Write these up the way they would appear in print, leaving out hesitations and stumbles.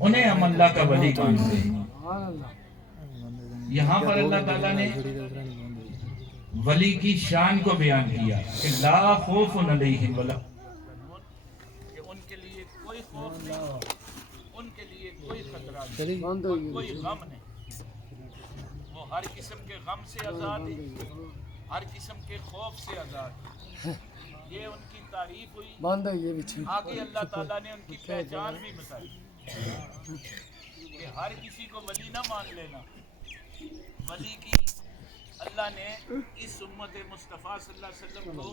انہیں ہم اللہ کا ولی مانتے ہیں۔ یہاں پر اللہ تعالیٰ نے ولی کی شان کو بیان کیا کہ لا خوف علیہم ولا، کہ ان کے لیے کوئی خوف نہیں، ان کے لیے کوئی خطرہ نہیں، اور کوئی غم نہیں۔ وہ ہر قسم کے غم سے آزاد ہے، ہر قسم کے خوف سے آزاد ہے۔ یہ ان کی تعریف ہوئی۔ آگے اللہ تعالیٰ نے ان کی پہچان بھی بتائی کہ ہر کسی کو ولی نہ مان لینا۔ ولی کی اللہ نے اس امت مصطفیٰ صلی اللہ علیہ وسلم کو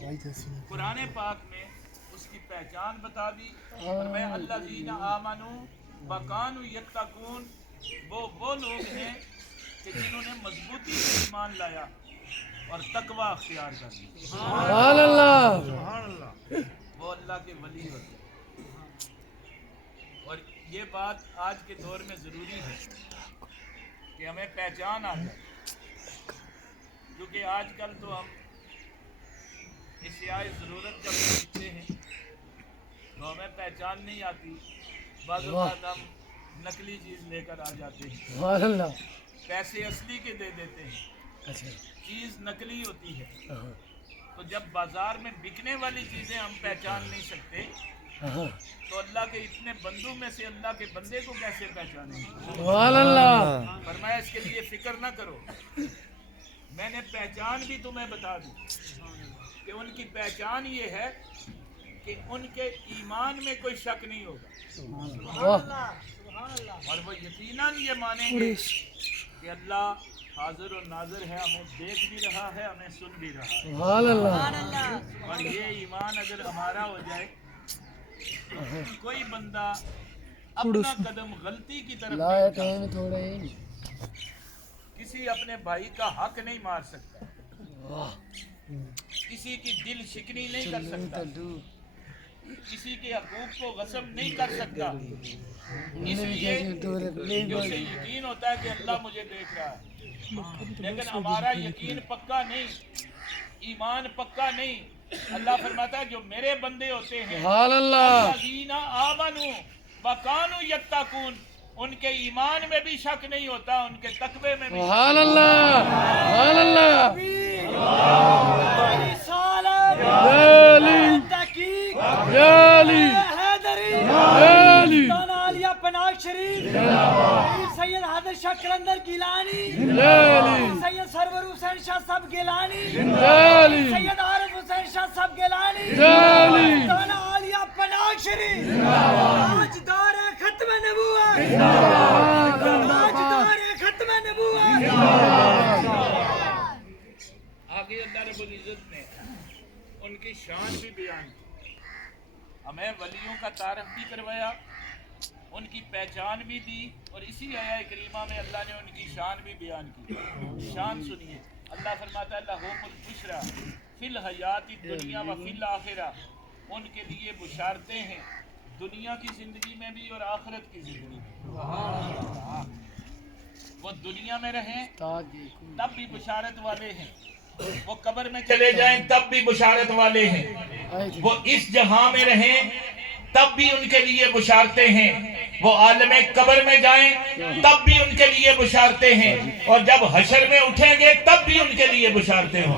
قرآن پاک میں اس کی پہچان بتا دی۔ فرمایا الذین آمنوا وکانوا یتقون، وہ لوگ ہیں کہ جنہوں نے مضبوطی سے ایمان لایا اور تقوی اختیار کر لی۔ سبحان اللہ، وہ اللہ کے ولی ہوتے ہیں۔ اور یہ بات آج کے دور میں ضروری ہے کہ ہمیں پہچان آ جائے، کیونکہ آج کل تو ہم اشیاء ضرورت جب سیکھتے ہیں تو ہمیں پہچان نہیں آتی، بعض اوقات ہم نقلی چیز لے کر آ جاتے ہیں، پیسے اصلی کے دے دیتے ہیں، چیز نقلی ہوتی ہے۔ تو جب بازار میں بکنے والی چیزیں ہم پہچان نہیں سکتے تو اللہ کے اتنے بندوں میں سے اللہ کے بندے کو کیسے پہچانیں گے؟ فرمایا اس کے لیے فکر نہ کرو، میں نے پہچان بھی تمہیں بتا دی کہ ان کی پہچان یہ ہے کہ ان کے ایمان میں کوئی شک نہیں ہوگا، اور وہ یقیناً یہ مانیں گے کہ اللہ حاضر و ناظر ہے، ہمیں دیکھ بھی رہا ہے، ہمیں سن بھی رہا ہے۔ اور یہ ایمان اگر ہمارا ہو جائے، کوئی بندہ اپنا قدم غلطی کی طرف نہیں، کسی اپنے بھائی کا حق نہیں مار سکتا، کسی کی دل شکنی نہیں کر سکتا، کسی کے حقوق کو غصب نہیں کر سکتا، اس لیے کہ اسے یقین ہوتا ہے کہ اللہ مجھے دیکھ رہا ہے۔ لیکن ہمارا یقین پکا نہیں، ایمان پکا نہیں۔ اللہ فرماتا ہے جو میرے بندے ہوتے ہیں الذین آمنوا وکانوا یتقون، ان کے ایمان میں بھی شک نہیں ہوتا، ان کے تقوی میں بھی۔ سبحان اللہ، سبحان اللہ، سید حاضر شاہ کلندر گیلانی، سید سرور حسین شاہ صاحب گیلانی، سید عارف حسین شاہ صاحب گیلانی، دانا عالیہ پناہ شریف، تاجدار ختم نبوت، تاجدار ختم نبوت۔ آگے اللہ رب العزت نے ان کی شان بھی بیان کی، ہمیں ولیوں کا تعارف بھی کروایا، ان کی پہچان بھی دی، اور اسی آیہ کریمہ میں اللہ نے ان کی شان بھی بیان کی۔ شان سنیے، اللہ فرماتا ہے لہم البشری فی الحیات الدنیا و فی الآخرہ، ان کے لیے بشارتیں ہیں دنیا کی زندگی میں بھی اور آخرت کی زندگی میں۔ وہ دنیا میں رہیں تب بھی بشارت والے ہیں، وہ قبر میں چلے جائیں تب بھی بشارت والے ہیں، وہ اس جہاں میں رہیں تب بھی ان کے لیے بشارتیں ہیں، وہ عالم قبر میں جائیں تب بھی ان کے لیے بشارتیں ہیں، اور جب حشر میں اٹھیں گے تب بھی ان کے لیے بشارتیں ہوں۔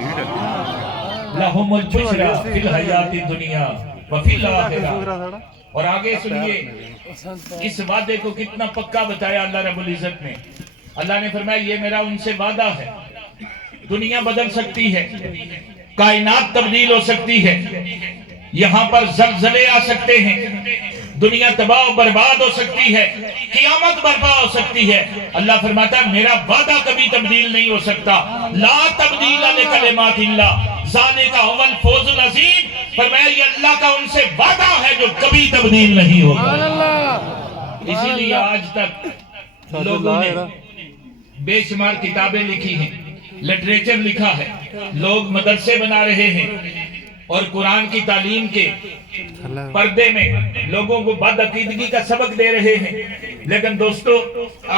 لہم البشری فی الحیات الدنیا وفی الآخرہ۔ اور آگے سنیے، اس وعدے کو کتنا پکا بتایا اللہ رب العزت نے۔ اللہ نے فرمایا یہ میرا ان سے وعدہ ہے، دنیا بدل سکتی ہے، کائنات تبدیل ہو سکتی ہے، یہاں پر زلزلے آ سکتے ہیں، دنیا تباہ و برباد ہو سکتی ہے، قیامت برپا ہو سکتی ہے۔ اللہ فرماتا ہے میرا وعدہ کبھی تبدیل نہیں ہو سکتا۔ لا تبدیل لکلمات اللہ ذالک هو الفوز العظیم۔ فرمایا یہ اللہ کا ان سے وعدہ ہے جو کبھی تبدیل نہیں ہوگا۔ اسی لیے آج تک لوگوں نے بے شمار کتابیں لکھی ہیں، لٹریچر لکھا ہے، لوگ مدرسے بنا رہے ہیں اور قرآن کی تعلیم کے پردے میں لوگوں کو بد عقیدگی کا سبق دے رہے ہیں۔ لیکن دوستو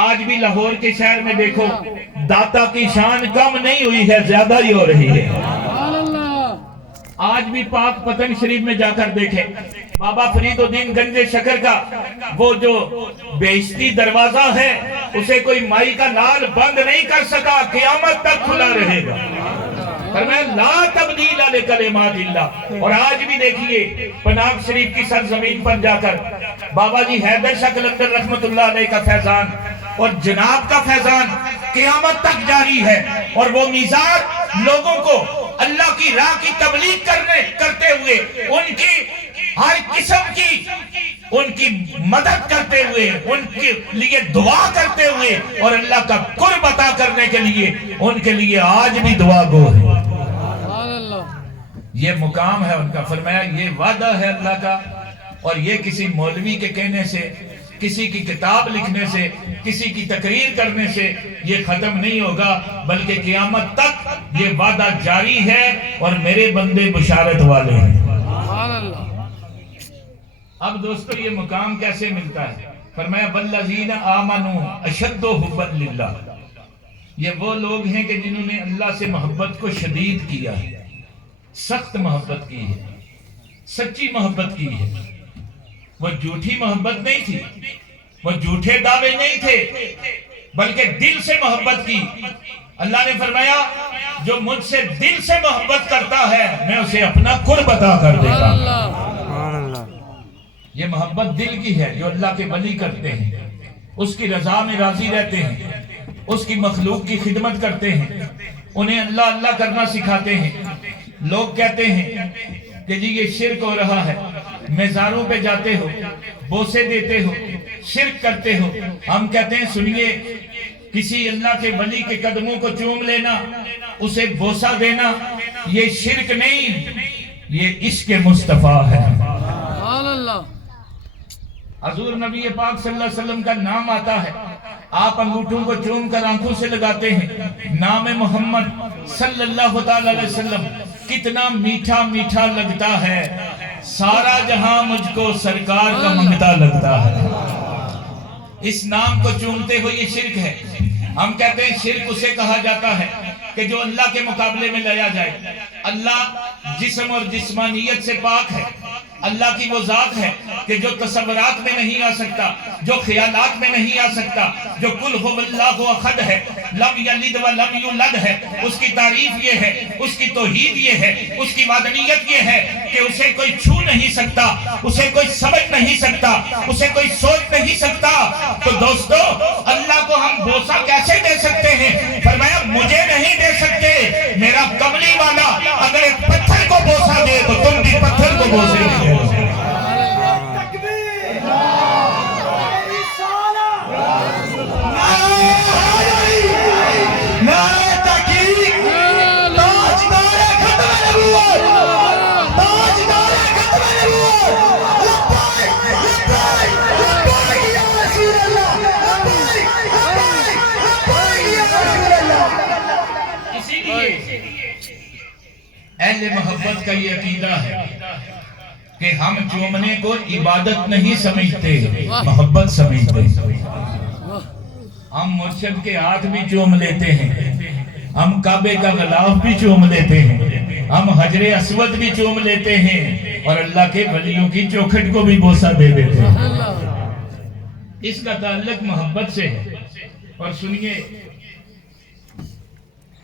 آج بھی لاہور کے شہر میں دیکھو داتا کی شان کم نہیں ہوئی ہے، زیادہ ہی ہو رہی ہے۔ آج بھی پاک پتن شریف میں جا کر دیکھیں بابا فرید الدین گنج شکر کا وہ جو بہشتی دروازہ ہے اسے کوئی مائی کا لال بند نہیں کر سکا، قیامت تک کھلا رہے گا۔ فرمایا لا تبدیل لکلمات اللہ۔ اور آج بھی دیکھیے پناہ شریف کی سرزمین پر جا کر بابا جی حیدر شاہ قلندر رحمت اللہ علیہ کا فیضان اور جناب کا فیضان قیامت تک جاری ہے، اور وہ میزان لوگوں کو اللہ کی راہ کی تبلیغ کرتے ہوئے ان کی ہر قسم کی ان کی مدد کرتے ہوئے، ان کے لیے دعا کرتے ہوئے اور اللہ کا قرب عطا کرنے کے لیے ان کے لیے آج بھی دعا گو ہے۔ یہ مقام ہے ان کا۔ فرمایا یہ وعدہ ہے اللہ کا، اور یہ کسی مولوی کے کہنے سے، کسی کی کتاب لکھنے سے، کسی کی تقریر کرنے سے یہ ختم نہیں ہوگا، بلکہ قیامت تک یہ وعدہ جاری ہے، اور میرے بندے بشارت والے ہیں۔ اب دوستو یہ مقام کیسے ملتا ہے؟ فرمایا والذین آمنوا اشد حبا للہ۔ یہ وہ لوگ ہیں کہ جنہوں نے اللہ سے محبت کو شدید کیا ہے، سخت محبت کی ہے، سچی محبت کی ہے۔ وہ جھوٹی محبت نہیں تھی، وہ جھوٹے دعوے نہیں تھے، بلکہ دل سے محبت کی۔ اللہ نے فرمایا جو مجھ سے دل سے محبت کرتا ہے میں اسے اپنا قرب عطا کر دیتا ہوں۔ یہ محبت دل کی ہے جو اللہ کے ولی کرتے ہیں، اس کی رضا میں راضی رہتے ہیں، اس کی مخلوق کی خدمت کرتے ہیں، انہیں اللہ اللہ کرنا سکھاتے ہیں۔ لوگ کہتے ہیں کہ جی یہ شرک ہو رہا ہے، مزاروں پہ جاتے ہو، بوسے دیتے ہو، شرک کرتے ہو۔ ہم کہتے ہیں سنیے، کسی اللہ کے ولی کے قدموں کو چوم لینا، اسے بوسہ دینا، یہ شرک نہیں، یہ عشق مصطفیٰ ہے۔ حضور نبی پاک صلی اللہ علیہ وسلم کا نام آتا ہے، آپ انگوٹھوں کو چوم کر آنکھوں سے لگاتے ہیں، نام محمد صلی اللہ علیہ وسلم کتنا میٹھا میٹھا لگتا ہے، سارا جہاں مجھ کو سرکار کا منگتا لگتا ہے۔ اس نام کو چومتے ہوئے یہ شرک ہے۔ ہم کہتے ہیں شرک اسے کہا جاتا ہے کہ جو اللہ کے مقابلے میں لایا جائے۔ اللہ جسم اور جسمانیت سے پاک ہے، اللہ کی وہ ذات ہے کہ جو تصورات میں نہیں آ سکتا، جو خیالات میں نہیں آ سکتا، جو قل هو اللہ احد ہے، لم یلد ولم یولد ہے۔ اس کی تعریف یہ ہے، اس کی توحید یہ ہے، اس کی وحدانیت یہ ہے کہ اسے کوئی چھو نہیں سکتا، اسے کوئی سمجھ نہیں سکتا، اسے کوئی سوچ نہیں سکتا۔ تو دوستو اللہ کو ہم بوسہ کیسے دے سکتے ہیں؟ فرمایا مجھے نہیں دے سکتے، میرا کملی والا اگر ایک پتھر کو بوسہ دے تو تم بھی پتھر کو بوسے دے۔ اہل محبت کا یہ عقیدہ ہے کہ ہم چومنے کو عبادت نہیں سمجھتے، محبت سمجھتے ہیں۔ ہم مرشد کے ہاتھ بھی چوم لیتے ہیں، ہم کعبے کا غلاف بھی چوم لیتے ہیں، ہم حجر اسود بھی چوم لیتے ہیں، اور اللہ کے ولیوں کی چوکھٹ کو بھی بوسہ دے دیتے ہیں۔ اس کا تعلق محبت سے ہے۔ اور سنیے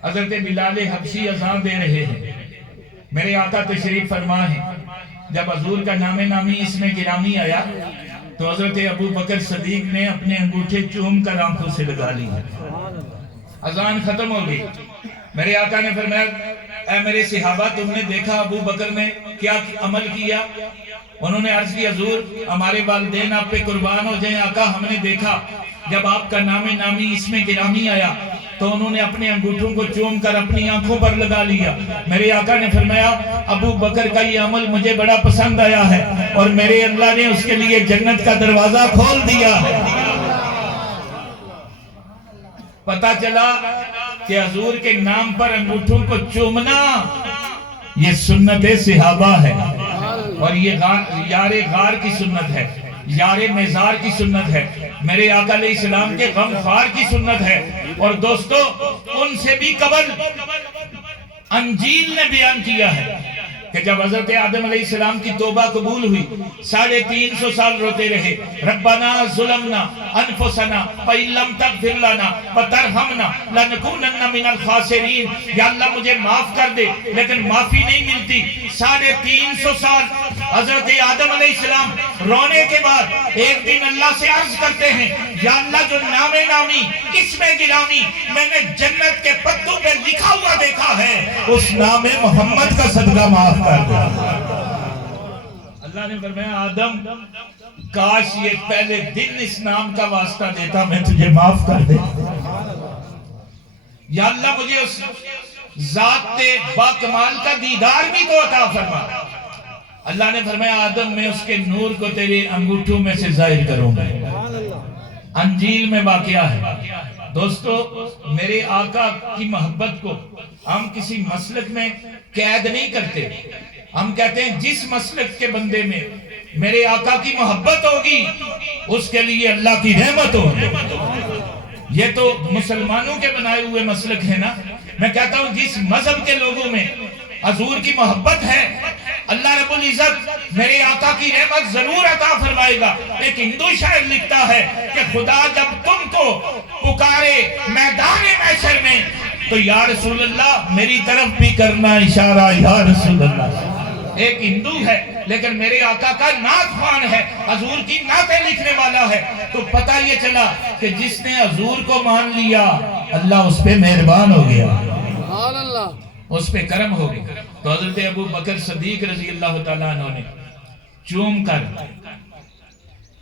حضرت بلال حبشی اذان دے رہے ہیں، میرے آقا تشریف فرما ہے، جب حضور کا نام نامی اس میں گرامی آیا تو حضرت ابو بکر صدیق نے اپنے انگوٹھے چوم کر آنکھوں سے لگا لی۔ اذان ختم ہو گئی، میرے آقا نے فرمایا اے میرے صحابہ تم نے دیکھا ابو بکر نے کیا عمل کیا؟ انہوں نے عرض کی حضور ہمارے والدین آپ پہ قربان ہو جائیں آقا، ہم نے دیکھا جب آپ کا نام نامی اس میں گرامی آیا تو انہوں نے اپنے انگوٹھوں کو چوم کر اپنی آنکھوں پر لگا لیا۔ میرے آقا نے فرمایا ابو بکر کا یہ عمل مجھے بڑا پسند آیا ہے، اور میرے اللہ نے اس کے لیے جنت کا دروازہ کھول دیا ہے۔ پتہ چلا کہ حضور کے نام پر انگوٹھوں کو چومنا یہ سنت صحابہ ہے، اور یہ یار غار کی سنت ہے، یار میزار کی سنت ہے، میرے آقا علیہ السلام کے غمخوار کی سنت ہے۔ اور دوستو ان سے بھی قبل انجیل نے بیان کیا ہے کہ جب حضرت آدم علیہ السلام کی توبہ قبول ہوئی 350 سال روتے رہے، ربنا ظلمنا انفسنا فإن لم تغفر لنا وترحمنا لنکونن من الخاسرین، یا اللہ مجھے معاف کر دے، لیکن معافی نہیں ملتی۔ 350 سال حضرت آدم علیہ السلام رونے کے بعد ایک دن اللہ سے عرض کرتے ہیں، یا اللہ جو نام نامی اسم گرامی میں نے جنت کے پتوں پہ لکھا ہوا دیکھا ہے، اس نام محمد کا صدقہ معاف کر دے۔ اللہ نے فرمایا آدم کاش یہ پہلے دن اس نام کا واسطہ دیتا، میں تجھے معاف کر دے۔ یا اللہ مجھے اس ذات با کمال کا دیدار بھی تو عطا فرما۔ اللہ نے فرمایا آدم میں اس کے نور کو تیرے انگوٹھوں میں سے ظاہر کروں گا۔ انجیل میں واقعہ ہے۔ دوستو میرے آقا کی محبت کو ہم کسی مسلک میں قید نہیں کرتے، ہم کہتے ہیں جس مسلک کے بندے میں میرے آقا کی محبت ہوگی اس کے لیے اللہ کی رحمت ہوگی۔ یہ تو مسلمانوں کے بنائے ہوئے مسلک ہے نا۔ میں کہتا ہوں جس مذہب کے لوگوں میں حضور کی محبت ہے اللہ رب العزت میرے آقا کی رحمت ضرور عطا فرمائے گا۔ ایک ہندو شاعر لکھتا ہے کہ خدا جب تم کو پکارے میدان محشر میں تو یا رسول اللہ میری طرف بھی کرنا اشارہ یا رسول اللہ۔ ایک ہندو ہے لیکن میرے آقا کا نعت خوان ہے، حضور کی نعتیں لکھنے والا ہے، تو پتہ یہ چلا کہ جس نے حضور کو مان لیا اللہ اس پہ مہربان ہو گیا، اس پہ کرم ہو گیا۔ تو حضرت ابو بکر صدیق رضی اللہ تعالیٰ عنہ نے چوم کر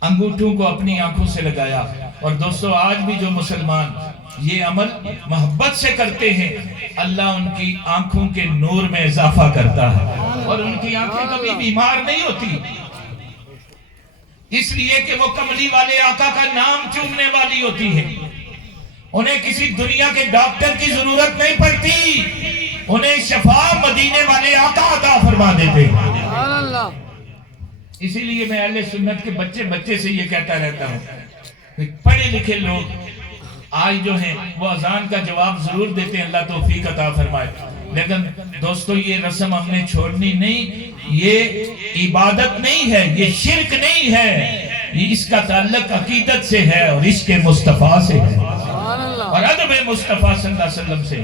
انگوٹھوں کو اپنی آنکھوں سے لگایا۔ اور دوستو آج بھی جو مسلمان یہ عمل محبت سے کرتے ہیں اللہ ان کی آنکھوں کے نور میں اضافہ کرتا ہے، اور ان کی آنکھیں کبھی بیمار نہیں ہوتی، اس لیے کہ وہ کملی والے آقا کا نام چومنے والی ہوتی ہے۔ انہیں کسی دنیا کے ڈاکٹر کی ضرورت نہیں پڑتی، انہیں شفا مدینے والے آقا عطا فرما دیتے ہیں۔ اسی لیے میں اہل سنت کے بچے سے یہ کہتا رہتا ہوں، پڑھے لکھے لوگ آج جو ہیں وہ اذان کا جواب ضرور دیتے ہیں، اللہ توفیق عطا فرمائے، لیکن دوستو یہ رسم ہم نے چھوڑنی نہیں، یہ عبادت نہیں ہے، یہ شرک نہیں ہے، یہ اس کا تعلق عقیدت سے ہے اور عشق مصطفیٰ سے ہے اور ادب مصطفیٰ صلی اللہ علیہ وسلم سے۔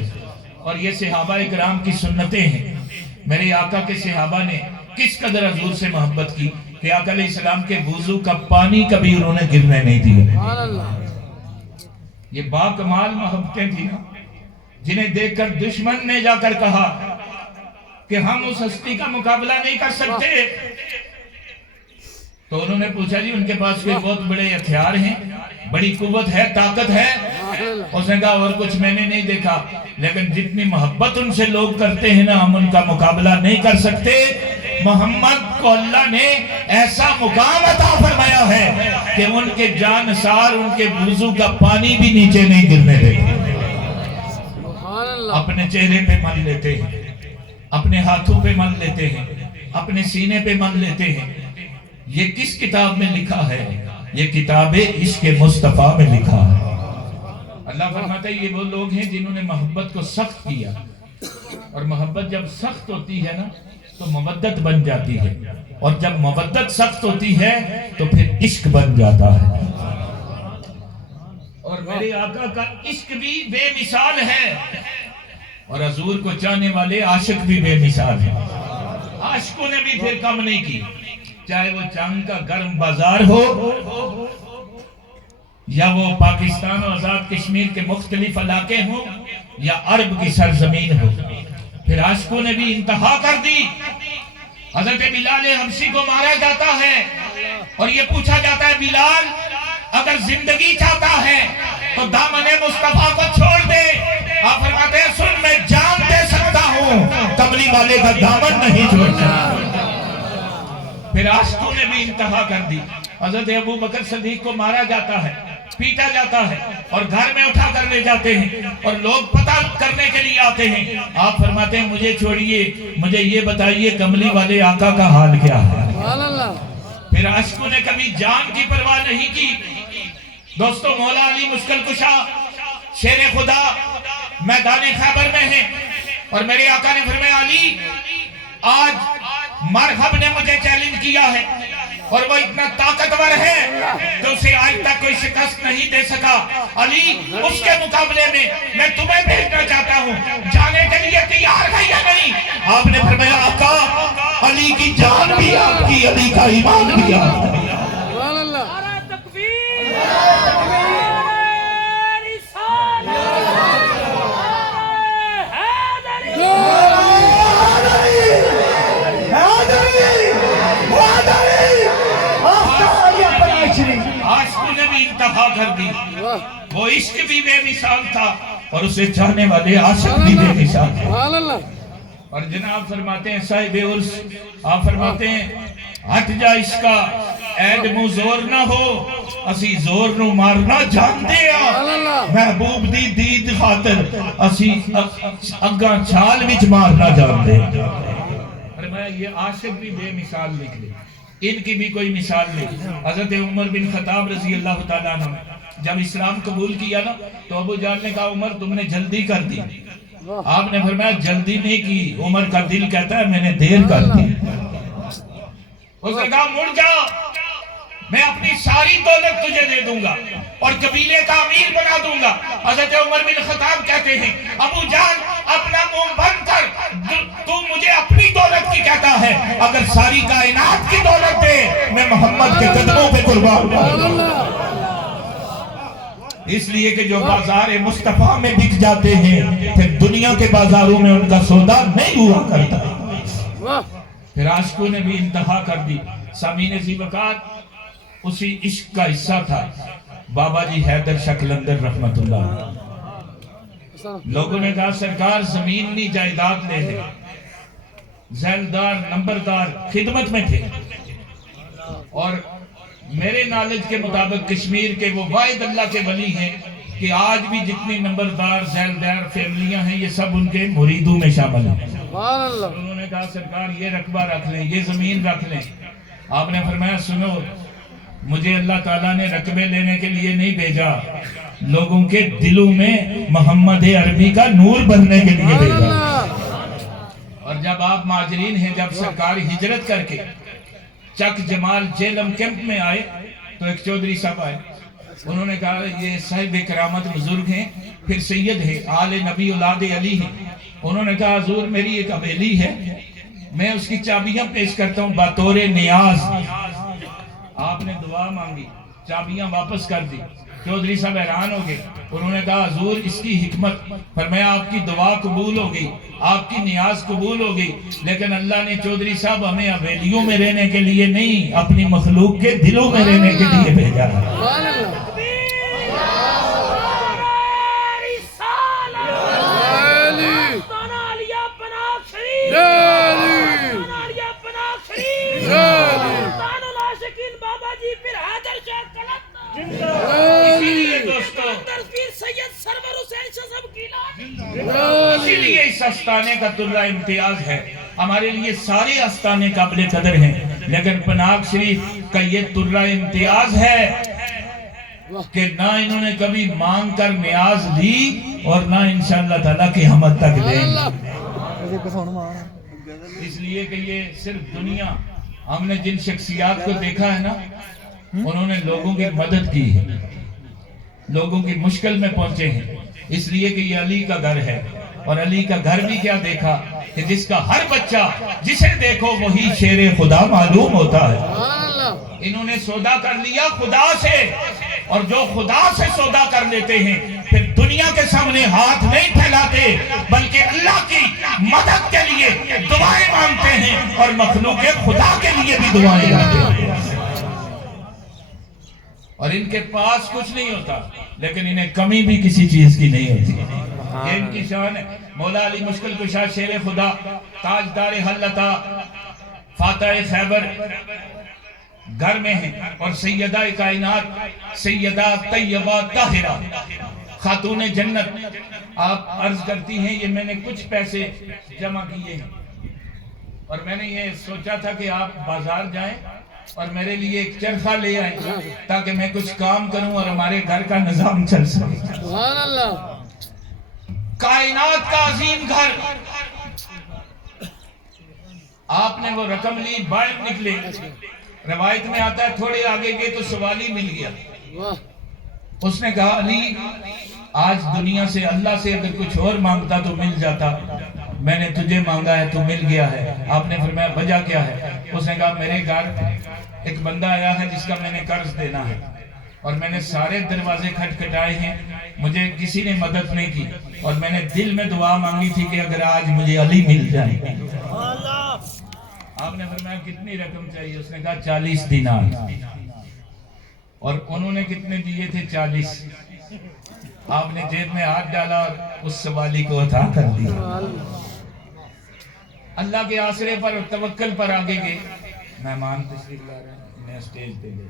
اور یہ صحابہ اکرام کی سنتیں ہیں۔ میرے آقا کے صحابہ نے کس قدر حضور سے محبت کی کہ آقا علیہ السلام کے وضو کا پانی کبھی انہوں نے گرنے نہیں دیا۔ یہ باکمال محبتیں تھی نا، جنہیں دیکھ کر دشمن نے جا کر کہا کہ ہم اس ہستی کا مقابلہ نہیں کر سکتے، تو انہوں نے پوچھا جی ان کے پاس کوئی بہت بڑے ہتھیار ہیں، بڑی قوت ہے، طاقت ہے؟ اس نے کہا اور کچھ میں نے نہیں دیکھا، لیکن جتنی محبت ان سے لوگ کرتے ہیں نا ہم ان کا مقابلہ نہیں کر سکتے۔ محمد کو اللہ نے ایسا مقام عطا فرمایا ہے کہ ان کے جانسار ان کے وضو کا پانی بھی نیچے نہیں گرنے دیتے، اپنے چہرے پہ مل لیتے ہیں، اپنے ہاتھوں پہ مل لیتے ہیں، اپنے سینے پہ مل لیتے ہیں۔ یہ کس کتاب میں لکھا ہے؟ یہ کتاب عشق مصطفیٰ میں لکھا ہے۔ اللہ فرماتا ہے یہ وہ لوگ ہیں جنہوں نے محبت کو سخت کیا، اور محبت جب سخت ہوتی ہے نا تو مودت بن جاتی ہے، اور جب مودت سخت ہوتی ہے تو پھر عشق بن جاتا ہے۔ اور میرے آقا کا عشق بھی بے مثال ہے، اور حضور کو چاہنے والے عاشق بھی بے مثال ہیں۔ عاشقوں نے بھی پھر کم نہیں کی، چاہے وہ چاند کا گرم بازار ہو یا وہ پاکستان اور آزاد کشمیر کے مختلف علاقے ہوں یا عرب کی سرزمین ہو، پھر عاشقوں نے بھی انتہا کر دی۔ حضرت بلال حبشی کو مارا جاتا ہے اور یہ پوچھا جاتا ہے بلال اگر زندگی چاہتا ہے تو دامن مصطفیٰ کو چھوڑ دے۔ آپ فرماتے ہیں سن میں جان دے سکتا ہوں، کملی والے کا دامن نہیں چھوڑتا۔ پھر عاشقوں نے بھی انتہا کر دی۔ حضرت ابو بکر صدیق کو مارا جاتا ہے، پیٹا جاتا ہے اور گھر میں اٹھا کر لے جاتے ہیں اور لوگ پتہ کرنے کے لیے آتے ہیں۔ آپ فرماتے ہیں مجھے چھوڑیے، مجھے یہ بتائیے کملی والے آقا کا حال کیا ہے۔ پھر عاشقوں نے کبھی جان کی پرواہ نہیں کی۔ دوستو مولا علی مشکل کشا شیر خدا میدان خیبر میں ہیں، اور میرے آقا نے فرمایا علی آج مرحب نے مجھے چیلنج کیا ہے اور وہ اتنا طاقتور ہے کہ اسے آج تک کوئی شکست نہیں دے سکا. علی اس کے مقابلے میں تمہیں بھیجنا چاہتا ہوں, جانے کے لیے تیار ہے یا نہیں؟ آپ نے فرمایا آقا علی کی جان بھی آپ کی, علی کا ایمان بھی آپ کا. نعرہ تکبیر, عاشقوں نے بھی انتہا کر دی. وہ عشق بھی بے مثال تھا اور اسے چاہنے والے عاشق بھی بے مثال تھے. اور جناب فرماتے ہیں صاحب عرس, آپ فرماتے ہیں ہٹ جا اس کا ایڈ مو زور نہ ہو, اسی زور نو مارنا جانتے ہیں. محبوب دی دید خاطر اسی اگاں چھال وچ مارنا جانتے ہیں. فرمایا یہ عاشق بھی بے مثال نکلے, ان کی بھی کوئی مثال نہیں. حضرت عمر بن خطاب رضی اللہ تعالیٰ عنہ جب اسلام قبول کیا نا تو ابو جان نے کہا عمر تم نے جلدی کر دی. آپ نے فرمایا جلدی نہیں کی, عمر کا دل کہتا ہے میں نے دیر کر دی. اس نے کہا مڑ جا, میں اپنی ساری دولت تجھے دے دوں گا اور قبیلے کا امیر بنا دوں گا. حضرت عمر بن خطاب کہتے ہیں ابو جان اپنا منہ بند کر, تو مجھے اپنی دولت کی کہتا ہے, اگر ساری کائنات کی دولت دے میں محمد کے قدموں پہ قربان ہوں. اس لیے کہ جو بازار مصطفیٰ میں بک جاتے ہیں پھر دنیا کے بازاروں میں ان کا سودا نہیں ہوا کرتا. پھر عاشقوں نے بھی انتہا کر دی. سامعین ذی وقار اسی عشق کا حصہ تھا بابا جی حیدر شاہ قلندر رحمت اللہ. لوگوں نے کہا سرکار زمین نہیں جائیداد لے لے. ذیلدار نمبردار خدمت میں تھے اور میرے نالج کے مطابق کشمیر کے وہ واحد اللہ کے ولی ہیں کہ آج بھی جتنی نمبردار ذیلدار فیملیاں ہیں یہ سب ان کے مریدوں میں شامل ہیں. انہوں نے کہا سرکار یہ رقبہ رکھ لیں, یہ زمین رکھ لیں. آپ نے فرمایا سنو, مجھے اللہ تعالیٰ نے رقبے لینے کے لیے نہیں بھیجا, لوگوں کے دلوں میں محمد عربی کا نور بننے کے لیے بھیجا. اور جب آپ مہاجرین ہیں, جب سرکار ہجرت کر کے چک جمال جیلم کیمپ میں آئے تو ایک چودھری صاحب آئے. انہوں نے کہا یہ صاحب کرامت بزرگ ہیں, پھر سید ہیں, آل نبی اولاد علی ہیں. انہوں نے کہا حضور میری ایک حویلی ہے, میں اس کی چابیاں پیش کرتا ہوں بطور نیاز. آپ نے دعا مانگی, چابیاں واپس کر دی. چودھری صاحب حیران ہو گئے. انہوں نے کہا حضور اس کی حکمت. فرمایا آپ کی دعا قبول ہو گئی, آپ کی نیاز قبول ہو گئی, لیکن اللہ نے چودھری صاحب ہمیں حویلیوں میں رہنے کے لیے نہیں اپنی مخلوق کے دلوں میں رہنے کے لیے بھیجا. اسی لیے اس آستانے کا ترہ امتیاز ہے. ہمارے لیے سارے آستانے قابل قدر ہیں, لیکن پناگ شریف کا یہ ترہ امتیاز ہے کہ نہ انہوں نے کبھی مانگ کر نیاز لی اور نہ انشاءاللہ تعالیٰ قیامت تک دیں. اس لیے کہ یہ صرف دنیا, ہم نے جن شخصیات کو دیکھا ہے نا انہوں نے لوگوں کی مدد کی ہے, لوگوں کی مشکل میں پہنچے ہیں. اس لیے کہ یہ علی کا گھر ہے, اور علی کا گھر بھی کیا دیکھا کہ جس کا ہر بچہ جسے دیکھو وہی شیر خدا معلوم ہوتا ہے. انہوں نے سودا کر لیا خدا سے, اور جو خدا سے سودا کر لیتے ہیں پھر دنیا کے سامنے ہاتھ نہیں پھیلاتے بلکہ اللہ کی مدد کے لیے دعائیں مانگتے ہیں اور مخلوق خدا کے لیے بھی دعائیں مانگتے ہیں. اور ان کے پاس کچھ نہیں ہوتا لیکن انہیں کمی بھی کسی چیز کی نہیں ہوتی. یہ ان کی شان ہے. مولا علی مشکل کشا شیر خدا, تاجدار حلتا, فاتح خیبر گھر میں ہیں, اور سیدہ کائنات سیدہ طیبہ طاہرہ خاتون جنت. آپ عرض کرتی ہیں یہ میں نے کچھ پیسے جمع کیے ہیں اور میں نے یہ سوچا تھا کہ آپ بازار جائیں اور میرے لیے ایک چرخہ لے آئیں تاکہ میں کچھ کام کروں اور ہمارے گھر کا نظام چل سکے. سبحان اللہ. کائنات کا عظیم گھر, آپ نے وہ رقم لی، باہر نکلے، روایت میں آتا ہے تھوڑے آگے گئے تو سوالی مل گیا. اس نے کہا علی آج دنیا سے اللہ سے اگر کچھ اور مانگتا تو مل جاتا، میں نے تجھے مانگا ہے تو مل گیا ہے. آپ نے فرمایا وجہ کیا ہے؟ اس نے کہا میرے گھر ایک بندہ آیا ہے جس کا میں نے قرض دینا ہے، اور میں نے سارے دروازے کھٹکھٹائے ہیں، مجھے کسی نے مدد نہیں کی، اور میں نے دل میں دعا مانگی تھی کہ اگر آج مجھے علی مل جائے. آپ نے فرمایا کتنی رقم چاہیے؟ اس نے کہا 40 دینار. اور انہوں نے کتنے دیے تھے؟ 40. آپ نے جیب میں ہاتھ ڈالا اور اس سوالی کو عطا کر دیا. اللہ کے آسرے پر اور توکل پر آگے گئے. مہمان تشریف لا رہے ہیں، انہیں اسٹیج پہ لے.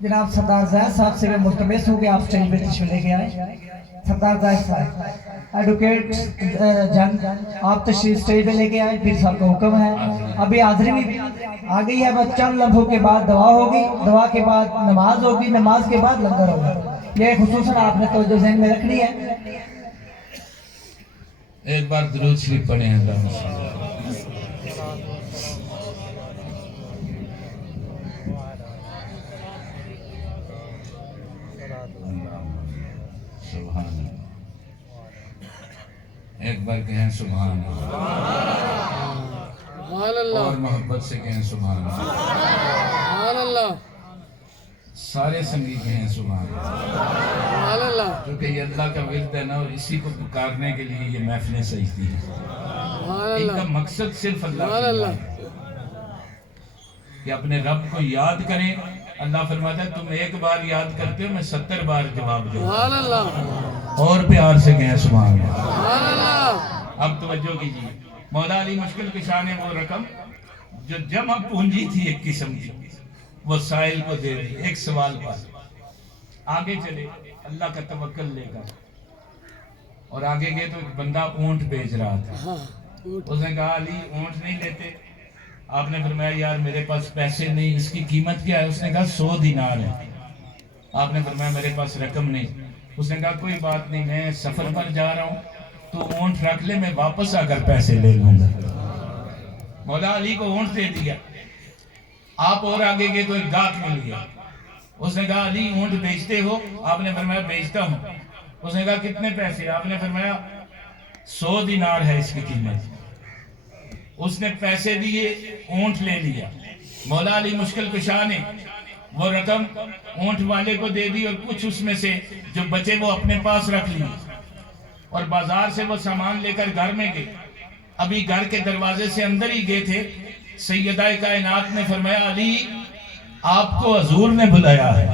جناب سردار زاہد صاحب سے میں ملتمس ہوں کہ آپ اسٹیج پہ تشریف لے کے آئے. سردار زاہد صاحب، ایڈوکیٹ جنگ، آپ تشریف اسٹیج پہ لے کے آئے. پیر صاحب کا حکم ہے. ابھی حاضری بھی آ گئی ہے، بس چند لمحوں کے بعد دعا ہوگی، دعا کے بعد نماز ہوگی، نماز کے بعد لنگر ہوگا. یہ خصوصاً آپ نے توجہ ذہن میں رکھنی ہے. ایک بار درود شریف پڑھیں. اللہ سبحان اللہ. ایک بار کہیں سبحان اللہ، اور محبت سے کہیں سبحان اللہ. سارے سنگی کہیں سبحان اللہ، کیونکہ یہ اللہ کا ورد ہے نا، اور اسی کو پکارنے کے لیے یہ محفلیں سجتی ہیں. ان کا مقصد صرف اللہ کہ اپنے رب کو یاد کریں. اللہ فرماتا ہے تم ایک بار یاد کرتے ہو، میں 70 بار جواب دوں. اور پیار سے کہیں سبحان اللہ. اب توجہ کیجیے. مولا علی مشکل کشا نے وہ رقم جو جمع پونجی تھی ایک قسم کی، وہ سائل کو دے دی ایک سوال پر. آگے چلے اللہ کا توکل لے کر، اور آگے گئے تو ایک بندہ اونٹ بیچ رہا تھا. اس نے کہا علی اونٹ نہیں لیتے؟ آپ نے فرمایا یار میرے پاس پیسے نہیں، اس کی قیمت کیا ہے؟ اس نے کہا 100 دینار ہے. آپ نے فرمایا میرے پاس رقم نہیں. اس نے کہا کوئی بات نہیں، میں سفر پر جا رہا ہوں، تو اونٹ رکھ لے، میں واپس آ کر پیسے لے لوں گا. مولا علی کو اونٹ دے دیا. آپ اور آگے گئے تو ایک گاہک مل گیا. اس نے کہا علی اونٹ بیچتے ہو؟ آپ نے فرمایا بیچتا ہوں. اس نے کہا کتنے پیسے؟ آپ نے فرمایا 100 دینار ہے اس کی قیمت. اس نے پیسے دیے، اونٹ لے لیا. مولا علی مشکل کشا نے وہ رقم اونٹ والے کو دے دی، اور کچھ اس میں سے جو بچے وہ اپنے پاس رکھ لی، اور بازار سے وہ سامان لے کر گھر میں گئے. ابھی گھر کے دروازے سے اندر ہی گئے تھے، سیدہ کائنات نے فرمایا علی آپ کو حضور نے بلایا ہے.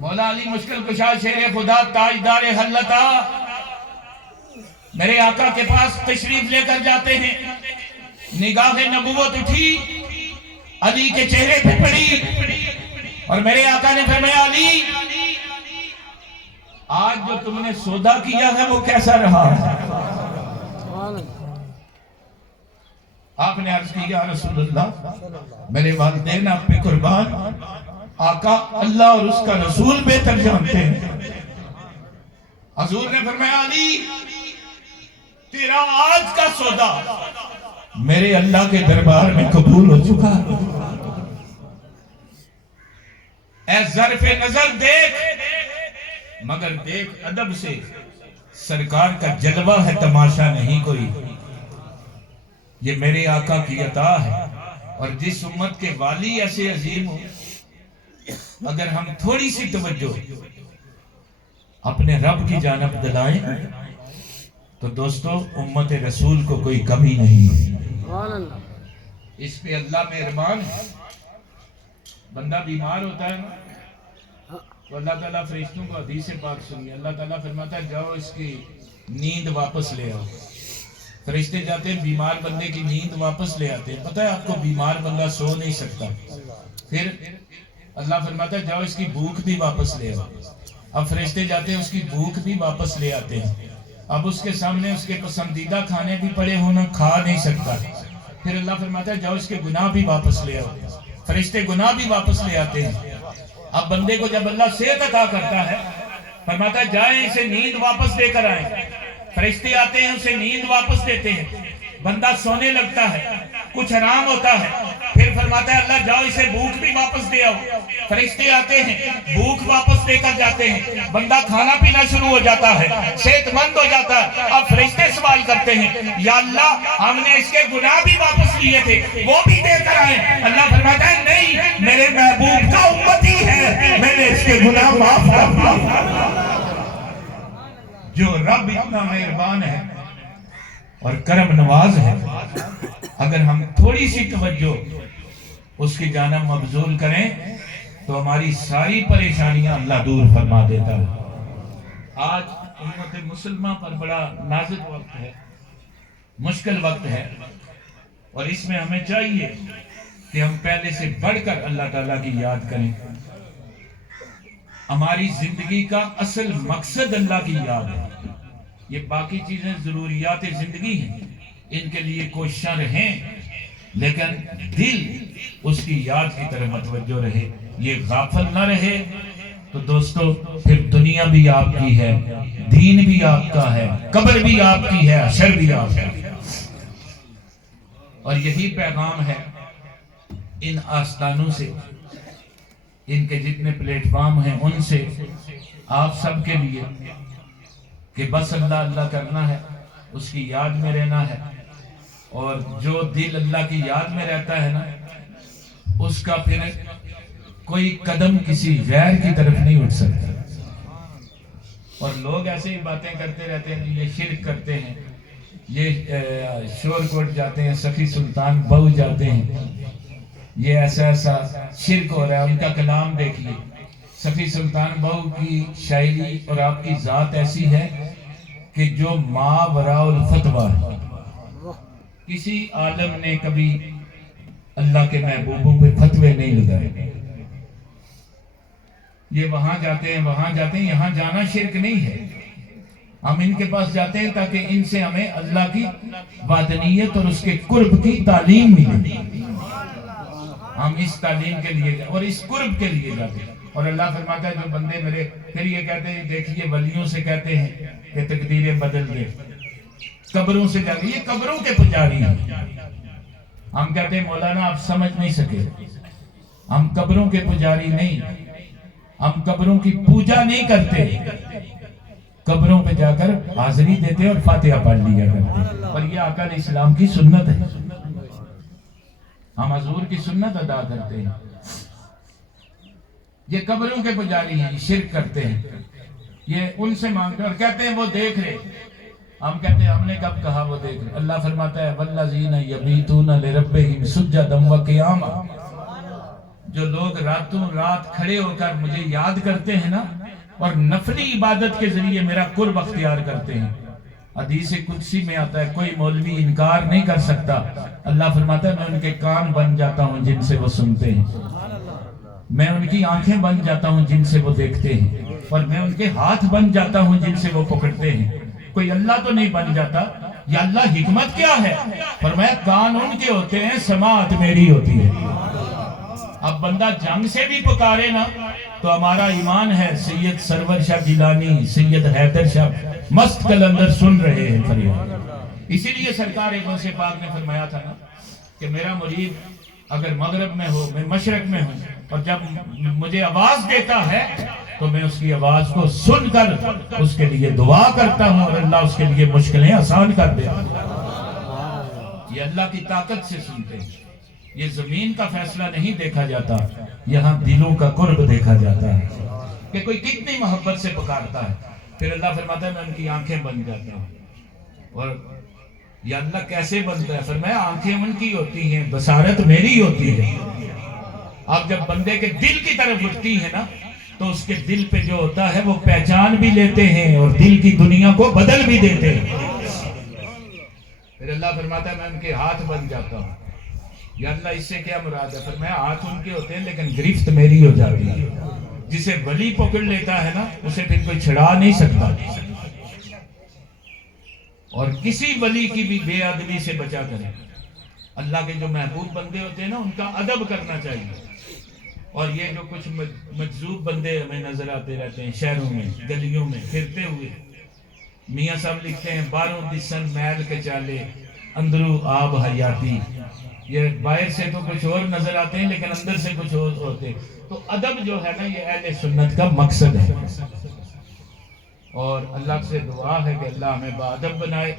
مولا علی مشکل کشا شیر خدا تاجدار حلتا میرے آقا کے پاس تشریف لے کر جاتے ہیں. نگاہ نبوت اٹھی، علی کے چہرے پہ پڑی، اور میرے آقا نے فرمایا علی آج جو تم نے سودا کیا ہے وہ کیسا رہا؟ آپ نے عرض کی یا رسول اللہ میرے والدین آپ پہ قربان، آقا اللہ اور اس کا رسول بہتر جانتے ہیں. حضور نے فرمایا علی تیرا آج کا سودا میرے اللہ کے دربار میں قبول ہو چکا. اے ظرف نظر دیکھ، مگر دیکھ ادب سے، سرکار کا جلوہ ہے تماشا نہیں کوئی. یہ میرے آقا کی عطا ہے، اور جس امت کے والی ایسے عظیم ہو، اگر ہم تھوڑی سی توجہ اپنے رب کی جانب دلائیں تو دوستو امت رسول کو کوئی کمی نہیں ہے. اس پہ اللہ مہربان ہے. بندہ بیمار ہوتا ہے نا تو اللہ تعالیٰ فرشتوں کو حدیث پاک سنیے. اللہ تعالیٰ فرماتا ہے جاؤ اس کی نیند واپس لے آؤ. فرشتے جاتے ہیں بیمار بندے کی نیند واپس لے آتے ہیں. پتہ ہے آپ کو بیمار بندہ سو نہیں سکتا. پھر اللہ فرماتا ہے جاؤ اس کی بھوک بھی واپس لے آؤ. اب فرشتے جاتے ہیں اس کی بھوک بھی واپس لے آتے ہیں. اب اس کے سامنے اس کے پسندیدہ کھانے بھی پڑے ہونا کھا نہیں سکتا. پھر اللہ فرماتا ہے جاؤ اس کے گناہ بھی واپس لے آؤ. فرشتے گناہ بھی واپس لے آتے ہیں. اب بندے کو جب اللہ صحت عطا کرتا ہے فرماتا ہے جائیں اسے نیند واپس دے کر آئیں. فرشتے آتے ہیں اسے نیند واپس دیتے ہیں. بندہ سونے لگتا ہے، کچھ آرام ہوتا ہے، پھر فرماتا ہے اللہ جاؤ اسے بھوک بھی واپس دے آؤ، فرشتے آتے ہیں بھوک واپس دے کر جاتے ہیں، بندہ کھانا پینا شروع ہو جاتا ہے، صحت مند ہو جاتا ہے، اب فرشتے سوال کرتے ہیں یا اللہ ہم نے اس کے گناہ بھی واپس لیے تھے وہ بھی دے کر آئے، اللہ فرماتا ہے نہیں میرے محبوب کا امتی ہے، میں نے اس کے گناہ معاف کر دیے۔ جو رب اتنا مہربان ہے اور کرم نواز ہے، اگر ہم تھوڑی سی توجہ اس کی جانب مبذول کریں تو ہماری ساری پریشانیاں اللہ دور فرما دیتا ہے۔ آج امت مسلمہ پر بڑا نازک وقت ہے، مشکل وقت ہے، اور اس میں ہمیں چاہیے کہ ہم پہلے سے بڑھ کر اللہ تعالیٰ کی یاد کریں۔ ہماری زندگی کا اصل مقصد اللہ کی یاد ہے، یہ باقی چیزیں ضروریات زندگی ہیں، ان کے لیے کوششاں رہیں، لیکن دل اس کی یاد کی طرف متوجہ رہے، یہ غافل نہ رہے تو دوستو پھر دنیا بھی آپ کی ہے، دین بھی آپ کا ہے، قبر بھی آپ کی ہے، حشر بھی آپ کا ہے۔ اور یہی پیغام ہے ان آستانوں سے، ان کے جتنے پلیٹ فارم ہیں ان سے آپ سب کے لیے کہ بس اللہ اللہ کرنا ہے، اس کی یاد میں رہنا ہے، اور جو دل اللہ کی یاد میں رہتا ہے نا اس کا پھر کوئی قدم کسی غیر کی طرف نہیں اٹھ سکتا۔ اور لوگ ایسے ہی باتیں کرتے رہتے ہیں، یہ شرک کرتے ہیں، یہ شور کوٹ جاتے ہیں، صفی سلطان بہو جاتے ہیں، یہ ایسا شرک ہو رہا ہے۔ ان کا کلام دیکھیے، صفی سلطان بہو کی شاعری اور آپ کی ذات ایسی ہے کہ جو ما وراء الفتویٰ ہے، کسی عالم نے کبھی اللہ کے محبوبوں پہ فتوے نہیں لگائے۔ یہ وہاں جاتے ہیں وہاں جاتے ہیں، یہاں جانا شرک نہیں ہے، ہم ان کے پاس جاتے ہیں تاکہ ان سے ہمیں اللہ کی وحدانیت اور اس کے قرب کی تعلیم ملے، ہم اس تعلیم کے لیے اور اس قرب کے لیے جاتے ہیں۔ اور اللہ فرماتا ہے جو بندے میرے، پھر یہ کہتے ہیں دیکھیے ولیوں سے کہتے ہیں کہ تقدیریں بدل دے، قبروں سے جاتے ہیں، یہ قبروں کے پجاری ہیں۔ ہم کہتے ہیں مولانا آپ سمجھ نہیں سکے، ہم قبروں کے پجاری نہیں، ہم قبروں کی پوجا نہیں کرتے، قبروں پہ جا کر حاضری دیتے اور فاتحہ پڑھ لیا کرتے، اور یہ آقا علیہ السلام کی سنت ہے، ہم حضور کی سنت ادا کرتے ہیں۔ یہ قبروں کے پجاری ہیں، شرک کرتے ہیں، یہ ان سے مانگتے ہیں اور کہتے ہیں وہ دیکھ رہے، ہم کہتے ہیں ہم نے کب کہا وہ دیکھ رہے؟ اللہ فرماتا ہے وَالَّذِينَ يَبِيتُونَ لِرَبِّهِمْ سُجَّدًا وَقِيَامًا، جو لوگ راتوں رات کھڑے ہو کر مجھے یاد کرتے ہیں نا اور نفلی عبادت کے ذریعے میرا قرب اختیار کرتے ہیں۔ حدیث قدسی میں آتا ہے کوئی مولوی انکار نہیں کر سکتا، اللہ فرماتا ہے میں ان کے کان بن جاتا ہوں جن سے وہ سنتے ہیں، میں ان کی آنکھیں بن جاتا ہوں جن سے وہ دیکھتے ہیں، اور میں ان کے ہاتھ بن جاتا ہوں جن سے وہ پکڑتے ہیں۔ کوئی اللہ تو نہیں بن جاتا، یا اللہ حکمت کیا ہے؟ فرمایا کان ان کے ہوتے ہیں، سماعت میری ہوتی ہے۔ اب بندہ جنگ سے بھی پکارے نا تو ہمارا ایمان ہے سید سرور شاہ گیلانی، سید حیدر شاہ مست قلندر سن رہے ہیں فریاد۔ اسی لیے سرکار غوث پاک نے فرمایا تھا نا کہ میرا مرید اگر مغرب میں ہو میں مشرق میں ہوں، اور جب مجھے آواز دیتا ہے تو میں اس کی آواز کو سن کر اس کے لیے دعا کرتا ہوں اور اللہ اس کے لیے مشکلیں آسان کر دیتا ہے۔ یہ اللہ کی طاقت سے سنتے ہیں، یہ زمین کا فیصلہ نہیں دیکھا جاتا، یہاں دلوں کا قرب دیکھا جاتا ہے کہ کوئی کتنی محبت سے پکارتا ہے۔ پھر اللہ فرماتا ہے میں ان کی آنکھیں بن جاتا ہوں، اور یہ اللہ کیسے بنتا ہے؟ فرمایا آنکھیں ان کی ہوتی ہیں، بصارت میری ہوتی ہے۔ اب جب بندے کے دل کی طرف اٹھتی ہے نا تو اس کے دل پہ جو ہوتا ہے وہ پہچان بھی لیتے ہیں اور دل کی دنیا کو بدل بھی دیتے ہیں۔ پھر اللہ فرماتا ہے میں ان کے ہاتھ بن جاتا ہوں۔ یا اللہ اس سے کیا مراد ہے؟ فرمایا ہاتھ ان کے ہوتے ہیں لیکن گرفت میری ہو جاتی ہے، جسے ولی پکڑ لیتا ہے نا اسے پھر کوئی چھڑا نہیں سکتا، اور کسی ولی کی بھی بے ادبی سے بچا کرے۔ اللہ کے جو محبوب بندے ہوتے ہیں نا ان کا ادب کرنا چاہیے۔ اور یہ جو کچھ مجذوب بندے ہمیں نظر آتے رہتے ہیں شہروں میں گلیوں میں پھرتے ہوئے، میاں صاحب لکھتے ہیں 12 دسن میل کے چالے اندرو آب حیاتی، یہ باہر سے تو کچھ اور نظر آتے ہیں لیکن اندر سے کچھ اور ہوتے ہیں۔ تو ادب جو ہے نا یہ اہل سنت کا مقصد ہے، اور اللہ سے دعا ہے کہ اللہ ہمیں باادب بنائے،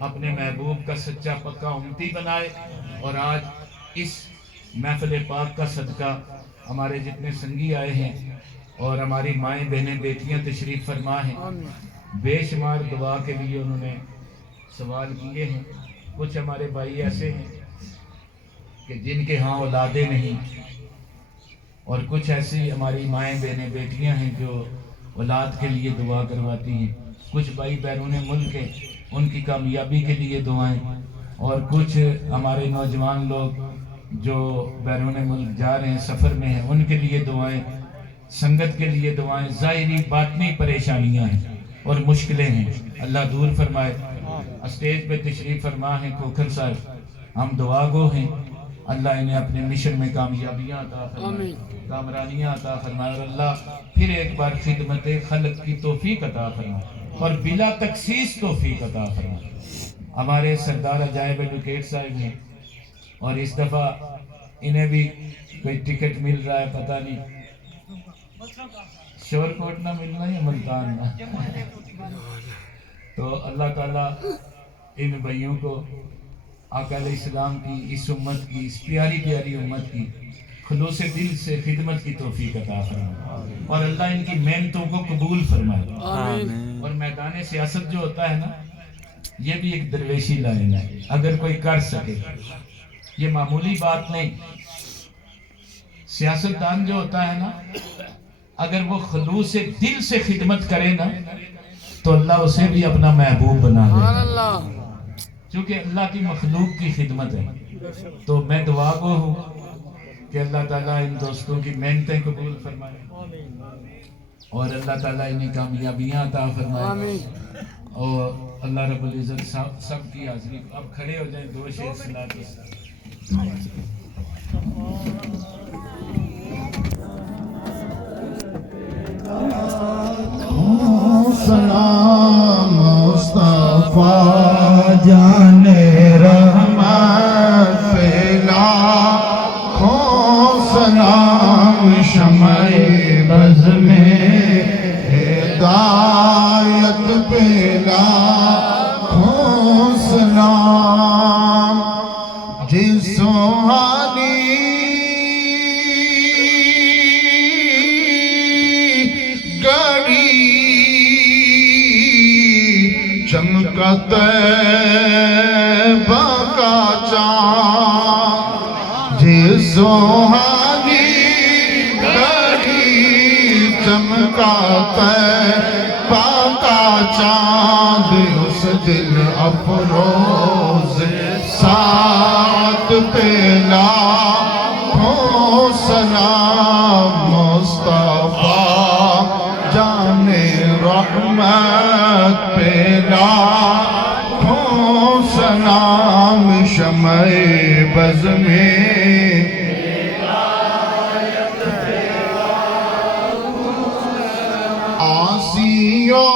اپنے محبوب کا سچا پکا امتی بنائے، اور آج اس محفل پاک کا صدقہ ہمارے جتنے سنگی آئے ہیں اور ہماری مائیں بہنیں بیٹیاں تشریف فرما ہیں، بے شمار دعا کے لیے انہوں نے سوال کیے ہیں۔ کچھ ہمارے بھائی ایسے ہیں کہ جن کے ہاں اولادیں نہیں، اور کچھ ایسی ہماری مائیں بہنیں بیٹیاں ہیں جو اولاد کے لیے دعا کرواتی ہیں، کچھ بھائی بیرون ملک ہیں ان کی کامیابی کے لیے دعائیں، اور کچھ ہمارے نوجوان لوگ جو بیرون ملک جا رہے ہیں سفر میں ہیں ان کے لیے دعائیں، سنگت کے لیے دعائیں، ظاہری باطنی پریشانیاں ہیں اور مشکلیں ہیں، اللہ دور فرمائے۔ اسٹیج پہ تشریف فرما ہیں کھوکھر صاحب، ہم دعا گو ہیں، اللہ انہیں اپنے مشن میں کامیابیاں عطا فرمائے، کامرانیاں عطا فرمائے، اور اللہ پھر ایک بار خدمت خلق کی توفیق عطا فرمائے اور بلا تخصیص توفیق عطا فرمائے۔ ہمارے سردار عجائب ایڈوکیٹ صاحب ہیں، اور اس دفعہ انہیں بھی کوئی ٹکٹ مل رہا ہے، پتہ نہیں شور کوٹ نہ ملنا یا ملتان نہ، تو اللہ تعالیٰ ان بھائیوں کو آقا علیہ السلام کی اس امت کی، اس پیاری پیاری امت کی خلوص دل سے خدمت کی توفیق عطا فرمائے، اور اللہ ان کی محنتوں کو قبول فرمائے۔ اور میدان سیاست جو ہوتا ہے نا یہ بھی ایک درویشی لائن ہے، اگر کوئی کر سکے، یہ معمولی بات نہیں۔ سیاستدان جو ہوتا ہے نا اگر وہ خلوص دل سے خدمت کرے نا تو اللہ اسے بھی اپنا محبوب بنا دے، چونکہ اللہ کی مخلوق کی خدمت ہے۔ تو میں دعا گو ہوں کہ اللہ تعالیٰ ان دوستوں کی محنتیں قبول فرمائے، اور اللہ تعالیٰ انہیں کامیابیاں عطا فرمائے، اور اللہ رب العزت سب کی حاضری۔ اب کھڑے ہو جائیں، دو شعر صلاۃ سلام مصطفیٰ جان رحمت پہ لاکھوں سلام، شمع بز میں ہدایت پہ لاکھوں سلام، جس سوہانی چمکا طیبہ کا چاند، جس سوہانی گھڑی چمکا طیبہ کا چاند، اس دل افروز ساتھ پہ لاکھوں سلام، مصطفیٰ جان رحمت پہ لاکھوں سلام، شمع بز میں آسیوں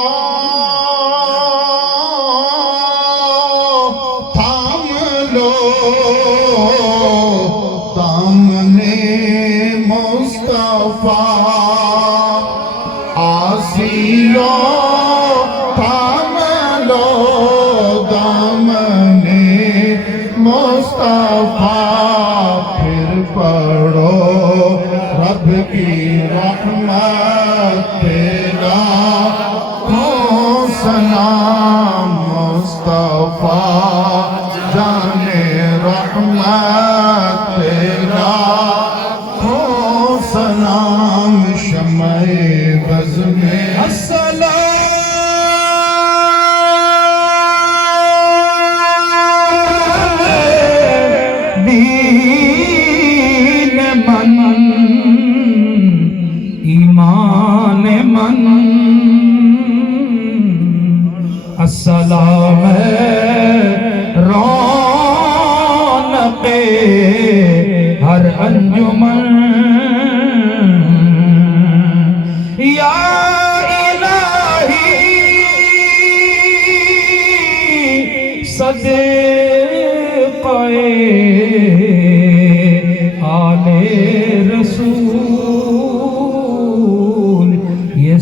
تھام لو دامن مصطفیٰ، آسیوں تھام لو دامن مصطفیٰ، پھر پڑھو رب کی رحمت پہ لاکھوں سلام، مصطفیٰ جان رحمت پہ لاکھوں سلام، شمع بز میں دین من ایمان من، السلام رونق ہر انجمن، یا الہی صدقے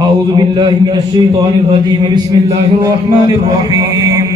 أعوذ بالله من الشيطان الرجيم بسم الله الرحمن الرحيم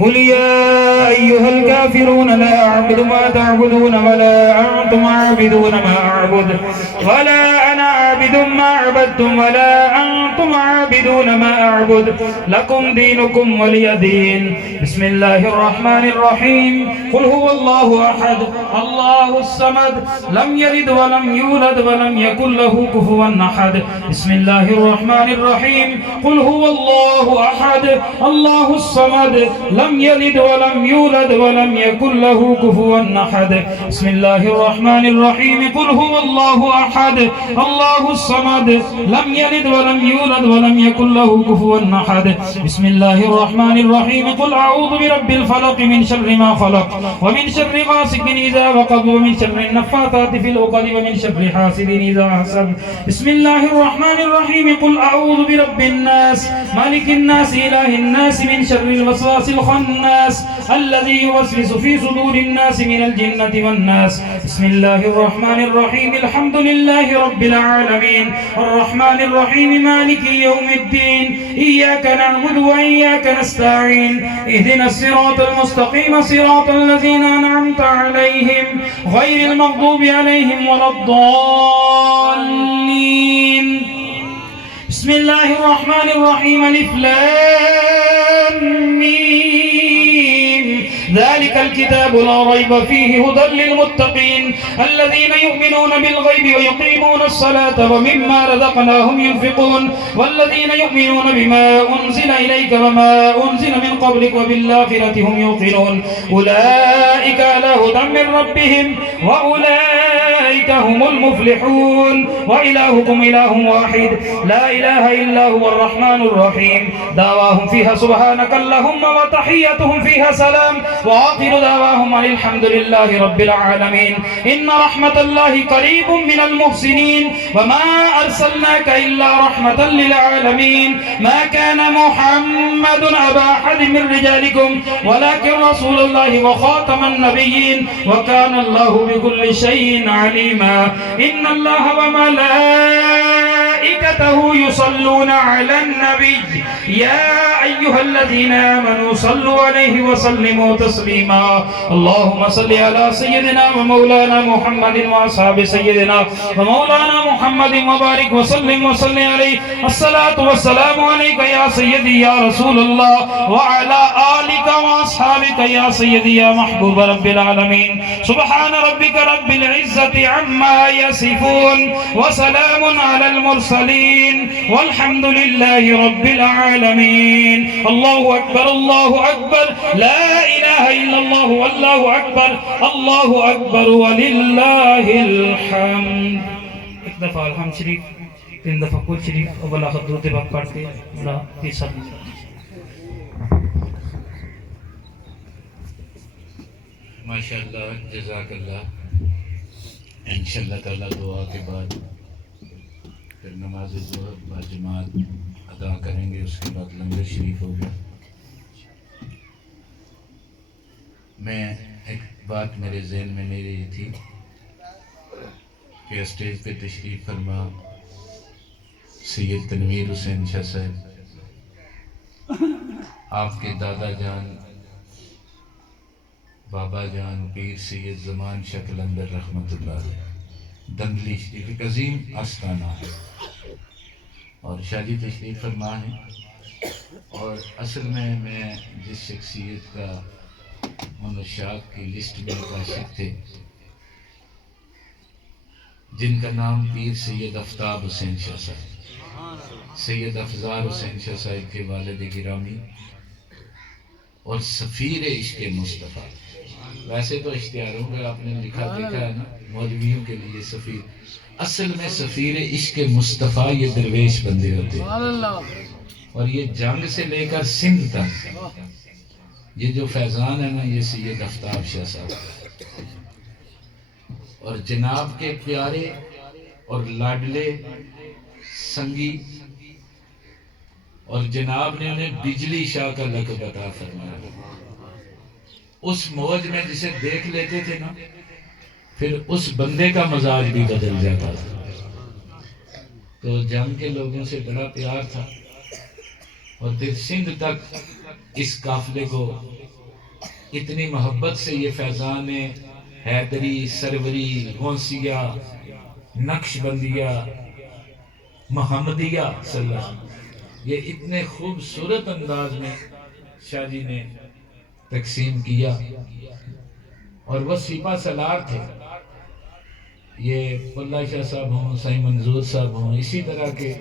قل يا أيها الكافرون لا أعبد ما تعبدون ولا أنتم عابدون ما أعبد ولا أنا عابد ما عبدتم ولا أنتم عابدون ما أعبد لكم دينكم ولي دين بسم الله الرحمن الرحيم قل هو الله أحد الله الصمد لم يلد ولم يولد ولم يكن له كفوا أحد بسم الله الرحمن الرحيم قل هو الله أحد الله الصمد لم يلد ولم يولد ولم يكن له كفوا أحد بسم الله الرحمن الرحيم قل هو الله أحد الله الصمد لم يلد ولم يولد ولم يكن له كفوا أحد بسم الله الرحمن الرحيم قل أعوذ برب الفلق من شر ما خلق ومن شر غاسق إذا وقب ومن شر النفاثات في العقد ومن شر حاسد إذا حسد بسم الله الرحمن الرحيم قل أعوذ برب الناس مالك الناس إله الناس من شر الوسواس الخناس الذي يوسوس في صدور الناس من الجنة والناس بسم الله الرحمن الرحيم الحمد لله رب العالمين الرحمن الرحيم مالك يوم الدين إياك نعبد وإياك نستعين اهدنا الصراط المستقيم صراط الذين أنعمت عليهم غير المغضوب عليهم ولا الضالين بسم الله الرحمن الرحيم الف لام ميم ذلك الكتاب لا ريب فيه هدى للمتقين الذين يؤمنون بالغيب ويقيمون الصلاة ومما رزقناهم ينفقون والذين يؤمنون بما أنزل إليك وما أنزل من قبلك وبالآخرة هم يوقنون أولئك على هدى من ربهم وأولئك هم المفلحون وإلهكم إله واحد لا إله إلا هو الرحمن الرحيم دعواهم فيها سبحانك اللهم وتحيتهم فيها سلام وآخر دعواهم أن الحمد لله رب العالمين إن رحمة الله قريب من المحسنين وما أرسلناك إلا رحمة للعالمين ما كان محمد أبا أحد من رجالكم ولكن رسول الله وخاتم النبيين وكان الله بكل شيء عليما إن الله وملائكته يصلون على النبي يا أيها الذين آمنوا صلوا عليه وسلموا تسليما اللهم صل على سيدنا ومولانا محمد وأصحاب سيدنا ومولانا محمد وبارك وسلم عليه الصلاة والسلام عليك يا سيدي يا رسول الله وعلى آلك وأصحابك يا سيدي يا محبوب رب العالمين سبحان ربك رب العزة عما يصفون وسلام على المرسلين والحمد لله رب العالمين الله أكبر الله أكبر لا إله إلا الله والله أكبر الله أكبر ولله الحمد ایک دفعہ الحمد شریف 3 دفعہ قل شریف اور بلاغت درود پاک پڑھ کے اللہ کی سلام ماشاءاللہ جزاک اللہ انشاءاللہ تعالی دعا کے بعد پھر نماز ظہر باجماعت ادا کریں گے اس کے بعد لنگر شریف ہوگا میں ایک بات میرے ذہن میں نہیں رہی تھی کہ اسٹیج پہ تشریف فرما سید تنویر حسین شاہ صاحب آپ کے دادا جان بابا جان پیر سید زمان شاہ قلندر رحمت اللہ علیہ دندلی شریف ایک عظیم آستانہ ہے اور شاہ جی تشریف فرما ہے اور اصل میں جس شخصیت کا منشیات کی لسٹ میں کاشف تھے جن کا نام پیر سید آفتاب حسین شاہ صاحب سید افزار حسین شاہ صاحب کے والد گرامی اور سفیر عشق مصطفیٰ ویسے تو اشتہاروں کا آپ نے لکھا دیکھا ہے نا مولویوں کے لیے سفیر اصل میں سفیر عشق مصطفیٰ یہ درویش بندے ہوتے ہیں اور یہ جنگ سے لے کر سندھ تک یہ جو فیضان ہے نا یہ سید آفتاب شاہ صاحب اور جناب کے پیارے اور لاڈلے سنگی اور جناب نے انہیں بجلی شاہ کا لقب عطا فرمایا اس موج میں جسے دیکھ لیتے تھے نا، پھر اس بندے کا مزاج بھی بدل جاتا تھا۔ تو جنگ کے لوگوں سے بڑا پیار تھا، اور پھر سندھ تک اس قافلے کو اتنی محبت سے یہ فیضان حیدری، سروری، غوثیہ، نقش بندیہ، محمدیہ صلی اللہ علیہ وسلم، یہ اتنے خوبصورت انداز میں شاہ جی نے تقسیم کیا۔ اور وہ سپہ سالار تھے، یہ اللہ شاہ صاحب ہوں، سائیں منظور صاحب ہوں، اسی طرح کے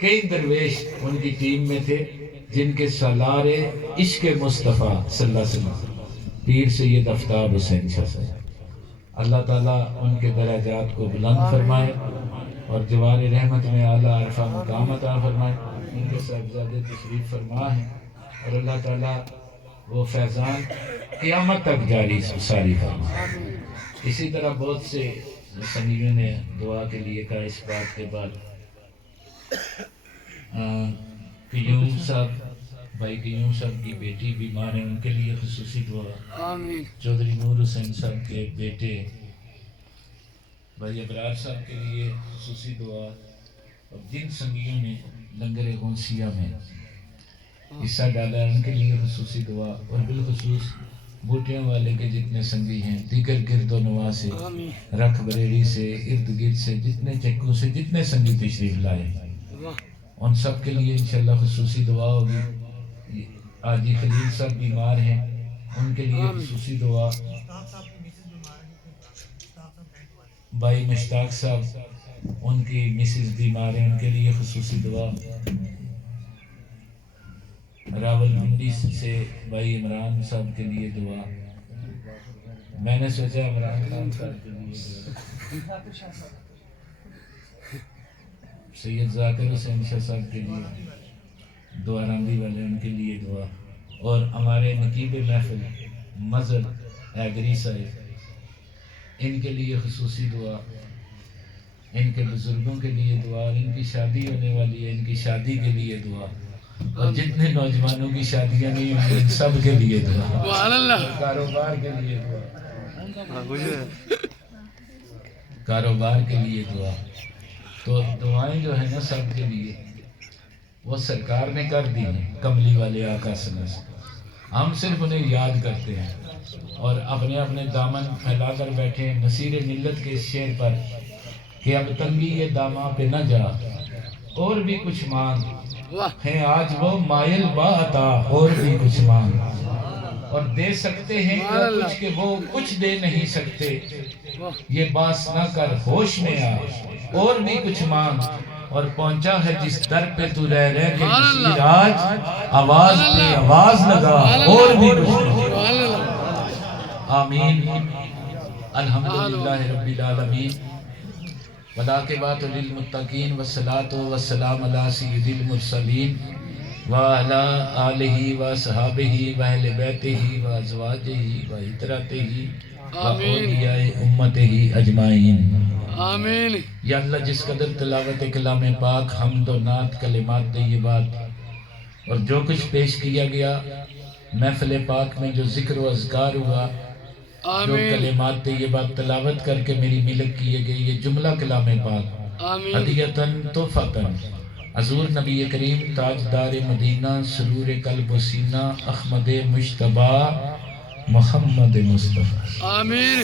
کئی درویش ان کی ٹیم میں تھے جن کے سالار عشق مصطفیٰ صلی اللہ علیہ وسلم پیر سید آفتاب حسین شاہ صاحب، اللہ تعالیٰ ان کے درجات کو بلند فرمائے اور جوار رحمت میں اعلیٰ عرفہ مقام عطا فرمائے۔ ان کے صاحبزادے تشریف فرما ہیں، اور اللہ تعالیٰ وہ فیضان قیامت تک جاری ساری فرمائے۔ اسی طرح بہت سے سنگیوں نے دعا کے لیے کہا۔ اس بات کے بعد قیوم صاحب، بھائی قیوم صاحب کی بیٹی بیمار ہیں، ان کے لیے خصوصی دعا۔ چودھری نور حسین صاحب کے بیٹے بھائی ابرار صاحب کے لیے خصوصی دعا، اور جن سنگیوں نے لنگر غوثیہ میں حصہ ڈالا ان کے لیے خصوصی دعا، اور بالخصوص بوٹیاں والے کے جتنے سنگی ہیں، دیگر گرد و نواح سے، رکھ بریلی سے، ارد گرد سے، جتنے چکوں سے جتنے سنگی تشریف لائے، ان سب کے لیے انشاءاللہ خصوصی دعا ہوگی۔ آجی خلیل صاحب بیمار ہیں، ان کے لیے خصوصی دعا۔ بھائی مشتاق صاحب، ان کی مسز بیمار ہیں، ان کے لیے خصوصی دعا۔ راول منڈی سے بھائی عمران صاحب کے لیے دعا۔ میں نے سوچا عمران خان صاحب کے لیے، سید ذاکر حسین شاہ صاحب کے لیے دعا، راندی والے ان کے لیے دعا، اور ہمارے نقیب محفل مظہر ایگری صاحب، ان کے لیے خصوصی دعا، ان کے بزرگوں کے لیے دعا، اور ان کی شادی ہونے والی ہے، ان کی شادی کے لیے دعا، اور جتنے نوجوانوں کی شادیاں نہیں ہوئی ان سب کے لیے دعا، کاروبار کے لیے دعا، کاروبار کے لیے دعا۔ تو دعائیں جو ہیں نا سب کے لیے وہ سرکار نے کر دی ہیں، کملی والے آقا صلی اللہ علیہ وسلم، ہم صرف انہیں یاد کرتے ہیں اور اپنے اپنے دامن پھیلا کر بیٹھے ہیں نصیر ملت کے اس شعر پر کہ اب تنگی یہ داماں پہ نہ جا، اور بھی کچھ مانگ ہے آج وہ مائل با عطا، اور بھی کچھ مانگ، اور دے سکتے ہیں وہ کچھ کہ وہ کچھ دے نہیں سکتے، یہ باس نہ کر ہوش میں آ، اور بھی کچھ مانگ، اور پہنچا ہے جس در پہ تو رہ کے نصیر آج، آواز پہ آواز لگا، اور بھی کچھ مانگ۔ آمین۔ الحمدللہ رب العالمین، والعاقبۃ للمتقین، والصلاۃ والسلام علی سید المرسلین وعلی آلہ وصحابہ واہل بیتہ وازواجہ وعترتہ واولیاء امتہ اجمعین۔ آمین۔ یا اللہ جس قدر تلاوت کلام پاک، حمد و نعت، کلمات طیبات اور جو کچھ پیش کیا گیا محفل پاک میں، جو ذکر و اذکار ہوا، جو کلمات طیبات تلاوت کر کے میری ملک کیے گئے، یہ جملہ کلام پاک ہدیتاً تحفۃً حضور نبی کریم تاجدار مدینہ سرور قلب و سینہ احمد مجتبی محمد مصطفیٰ آمین۔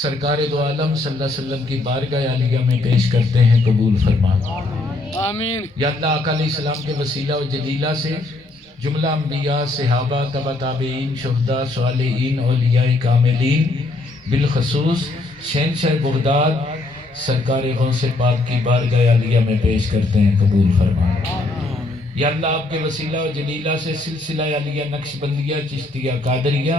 سرکار دو عالم صلی اللہ علیہ وسلم کی بارگاہ عالیہ میں پیش کرتے ہیں، قبول فرما۔ آمین۔ یا اللہ آقا علیہ السلام کے وسیلہ و جلیلہ سے جملہ انبیاء، صحابہ، تبع تابعین، شہداء، صالحین، اولیاء کاملین، بالخصوص شہنشاہ بغداد سرکار غوث پاک کی بارگاہ عالیہ میں پیش کرتے ہیں، قبول فرما۔ یا اللہ آپ کے وسیلہ و جلیلہ سے سلسلہ عالیہ نقش بندیہ، چشتیہ، قادریہ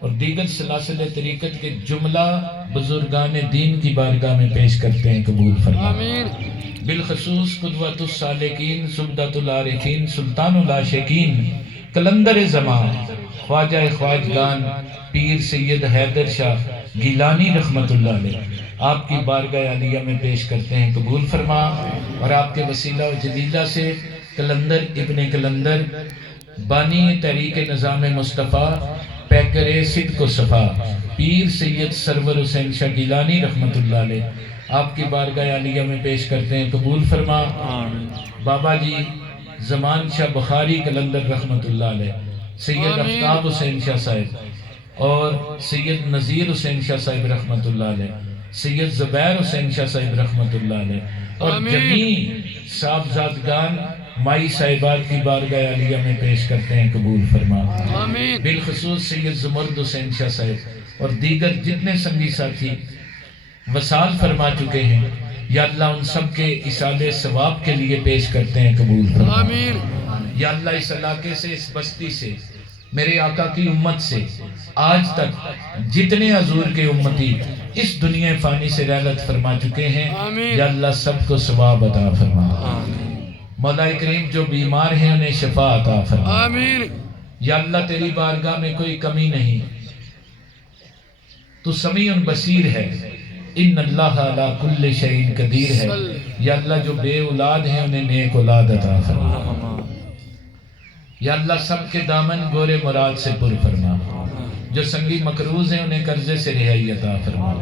اور دیگر سلاسل طریقت کے جملہ بزرگان دین کی بارگاہ میں پیش کرتے ہیں، قبول فرما۔ آمین۔ بالخصوص قدوۃ السالکین، زبدۃ العارفین، سلطان العاشقین، کلندر زمان، خواجہ خواجگان پیر سید حیدر شاہ گیلانی رحمت اللہ علیہ، آپ کی بارگاہ عالیہ میں پیش کرتے ہیں، قبول فرما۔ اور آپ کے وسیلہ و جلیلہ سے کلندر ابن کلندر بانی تحریک نظام مصطفیٰ، پیکر صدق و صفا، پیر سید سرور حسین شاہ گیلانی رحمت اللہ علیہ، آپ کی بارگاہ عالیہ میں پیش کرتے ہیں، قبول فرما۔ بابا جی زمان شاہ بخاری قلندر رحمت اللہ علیہ، سید آفتاب حسین شاہ صاحب اور سید نذیر حسین شاہ صاحب رحمت اللہ علیہ، سید زبیر حسین شاہ صاحب رحمت اللہ علیہ، اور جمیع صاحبزادگان مائی صاحبات کی بارگاہ عالیہ میں پیش کرتے ہیں، قبول فرما۔ بالخصوص سید زمرد حسین شاہ صاحب اور دیگر جتنے سنگی ساتھی وصال فرما چکے ہیں، یا اللہ ان سب کے اصالِ ثواب کے لیے پیش کرتے ہیں، قبول فرما۔ یا اللہ اس علاقے سے، اس بستی سے، میرے آقا کی امت سے آج تک جتنے حضور کے امتی اس دنیا فانی سے رحلت فرما چکے ہیں، یا اللہ سب کو ثواب عطا فرما۔ مولا کریم جو بیمار ہیں انہیں شفا عطا فرما۔ یا اللہ تیری بارگاہ میں کوئی کمی نہیں، تو سمیع بصیر ہے، ان اللہ علی کل شیء قدیر ہے۔ یا اللہ جو بے اولاد ہیں انہیں نیک اولاد عطا فرما۔ یا اللہ سب کے دامن گورے مراد سے پر فرما، جو سنگی مقروض ہیں انہیں قرضے سے رہائی عطا فرما۔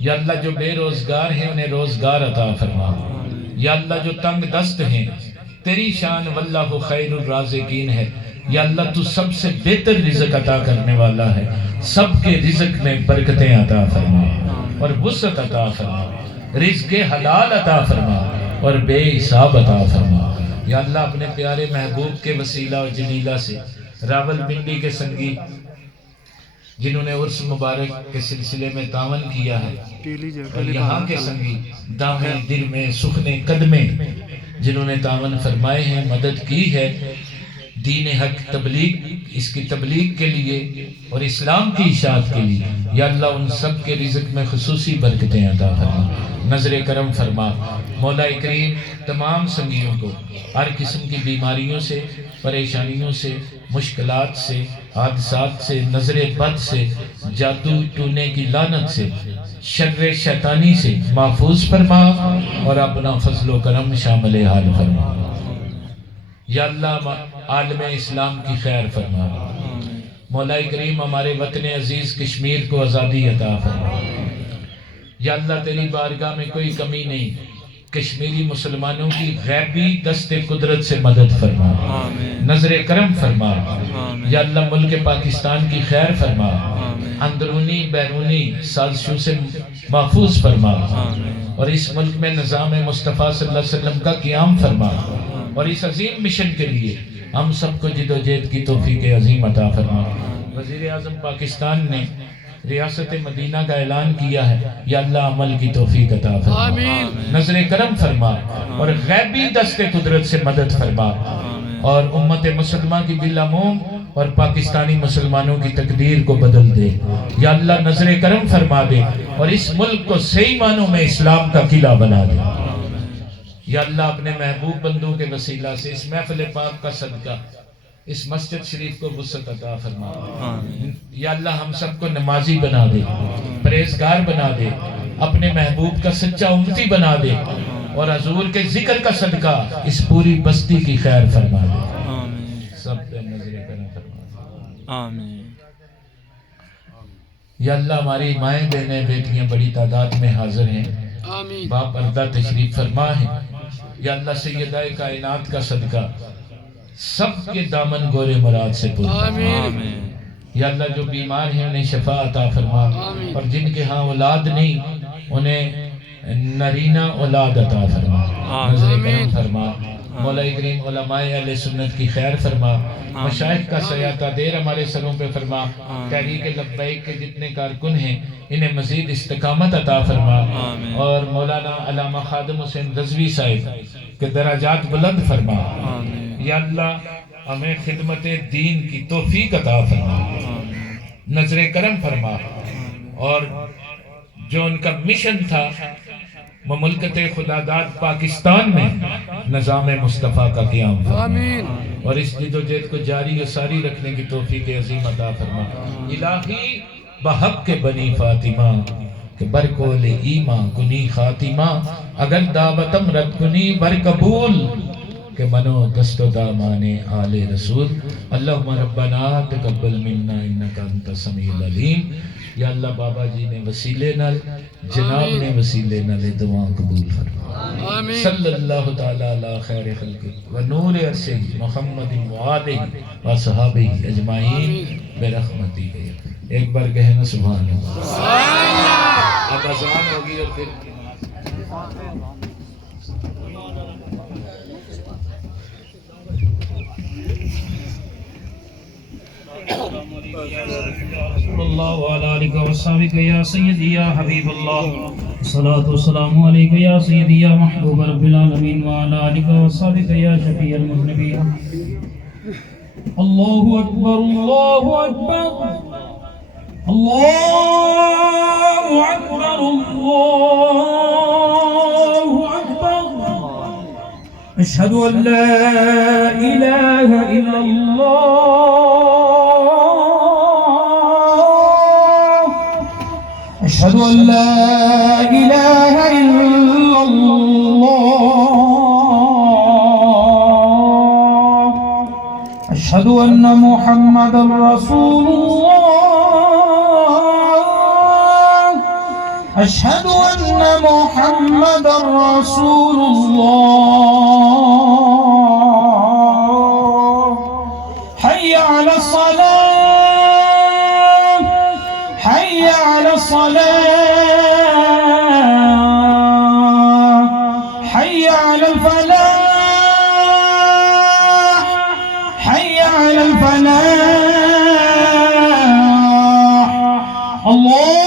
یا اللہ جو بے روزگار ہیں انہیں روزگار عطا فرما۔ یا اللہ جو تنگ دست ہیں، تیری شان واللہ خیر الرازقین ہے، یا اللہ تو سب سے بہتر رزق عطا کرنے والا ہے، سب کے رزق میں برکتیں عطا فرما اور وسعت عطا فرما، رزق حلال عطا فرما اور بے حساب عطا فرما۔ یا اللہ اپنے پیارے محبوب کے وسیلہ و جلیلہ سے راول پنڈی کے سنگی جنہوں نے عرس مبارک کے سلسلے میں تعاون کیا ہے، اور یہاں کے سنگی دامے دل میں سخنے قدمے جنہوں نے تعاون فرمائے ہیں، مدد کی ہے دین حق تبلیغ، اس کی تبلیغ کے لیے اور اسلام کی اشاعت کے لیے، یا اللہ ان سب کے رزق میں خصوصی برکتیں عطا فرما، نظر کرم فرما۔ مولا کریم تمام سنگیوں کو ہر قسم کی بیماریوں سے، پریشانیوں سے، مشکلات سے، حادثات سے، نظر بد سے، جادو ٹونے کی لعنت سے، شر شیطانی سے محفوظ فرما اور اپنا فضل و کرم شامل حال فرما۔ یا اللہ عالم اسلام کی خیر فرما۔ مولا کریم ہمارے وطن عزیز کشمیر کو آزادی عطا فرما۔ یا اللہ تیری بارگاہ میں کوئی کمی نہیں، کشمیری مسلمانوں کی غیبی دست قدرت سے مدد فرما، نظر کرم فرما۔ یا اللہ ملک پاکستان کی خیر فرما، اندرونی بیرونی سازشوں سے محفوظ فرما، اور اس ملک میں نظام مصطفیٰ صلی اللہ علیہ وسلم کا قیام فرما، اور اس عظیم مشن کے لیے ہم سب کو جد و جہد کی توفیق عظیم عطا فرما۔ وزیر اعظم پاکستان نے ریاست مدینہ کا اعلان کیا ہے، یا اللہ عمل کی توفیق عطا فرما، نظر کرم فرما اور غیبی دست قدرت سے مدد فرما، اور امت مسلمہ کی بالعموم اور پاکستانی مسلمانوں کی تقدیر کو بدل دے۔ یا اللہ نظر کرم فرما دے اور اس ملک کو صحیح معنوں میں اسلام کا قلعہ بنا دے۔ یا اللہ اپنے محبوب بندوں کے وسیلہ سے اس محفل پاک کا صدقہ اس مسجد شریف کو وسعت عطا فرما۔ یا اللہ ہم سب کو نمازی بنا دے، پرہیزگار بنا دے، اپنے محبوب کا سچا امتی بنا دے، اور حضور کے ذکر کا صدقہ اس پوری بستی کی خیر فرما دے۔ سب پہ نظر کرم فرما۔ آمین۔ یا اللہ ہماری مائیں بہنیں بیٹیاں بڑی تعداد میں حاضر ہیں، باپ پردہ تشریف فرما ہے۔ یا اللہ سیدہ کائنات کا صدقہ سب کے دامن گورے مراد سے پر فرما۔ یا اللہ جو بیمار ہیں انہیں شفا عطا فرما، اور جن کے ہاں اولاد نہیں انہیں نرینہ اولاد عطا فرما، نظر کرم فرما۔ مولا کریم علماء اہل سنت کی خیر فرما، مشائخ کا سیاطہ دیر ہمارے سروں پہ فرما، تحریک لبیک کے جتنے کارکن ہیں انہیں مزید استقامت عطا فرما، اور مولانا علامہ خادم حسین رضوی صاحب کے درجات بلند فرما۔ یا اللہ ہمیں خدمت دین کی توفیق عطا فرما، نظر کرم فرما، اور جو ان کا مشن تھا مملکت خداداد پاکستان میں نظام مصطفیٰ کا قیام فرما، اور اس جد و جہد کو جاری و ساری رکھنے کی توفیق عظیم عطا فرما۔ الہی بحق کے بنی فاطمہ کہ برکول ایمان کنی خاتمہ، اگر دعوتم رد کنی بر قبول، کہ منو دست و دامان آل رسول اللہم ربنا تقبل منا انکا انت السمیع العلیم. یا اللہ بابا جی نے وسیلے نال جناب نے وسیلے نال دعا قبول فرما. آمین. صلی اللہ تعالی علی خیر خلق و نور عرشہ محمد و آلہ و صحابہ اجمعین برحمتی. ایک بار کہنا سبحان اللہ. اب اذان ہوگی اور پھر اللہ علیہ وسلم یا سیدی یا حبیب اللہ الصلاۃ والسلام علیک یا سیدی یا محبوب رب العالمین وعلی آلہ وصحبہ یا شفیع المذنبین. اللہ اکبر اللہ اکبر اللہ اکبر اللہ اکبر. اشہد ان لا الہ الا اللہ اشہد ان لا الہ الا اللہ اشہد ان محمد رسول اللہ اشہد ان محمد رسول اللہ. حی علی الصلاة حی علی الصلاة حی علی الفلاح حی علی الفلاح. اللہ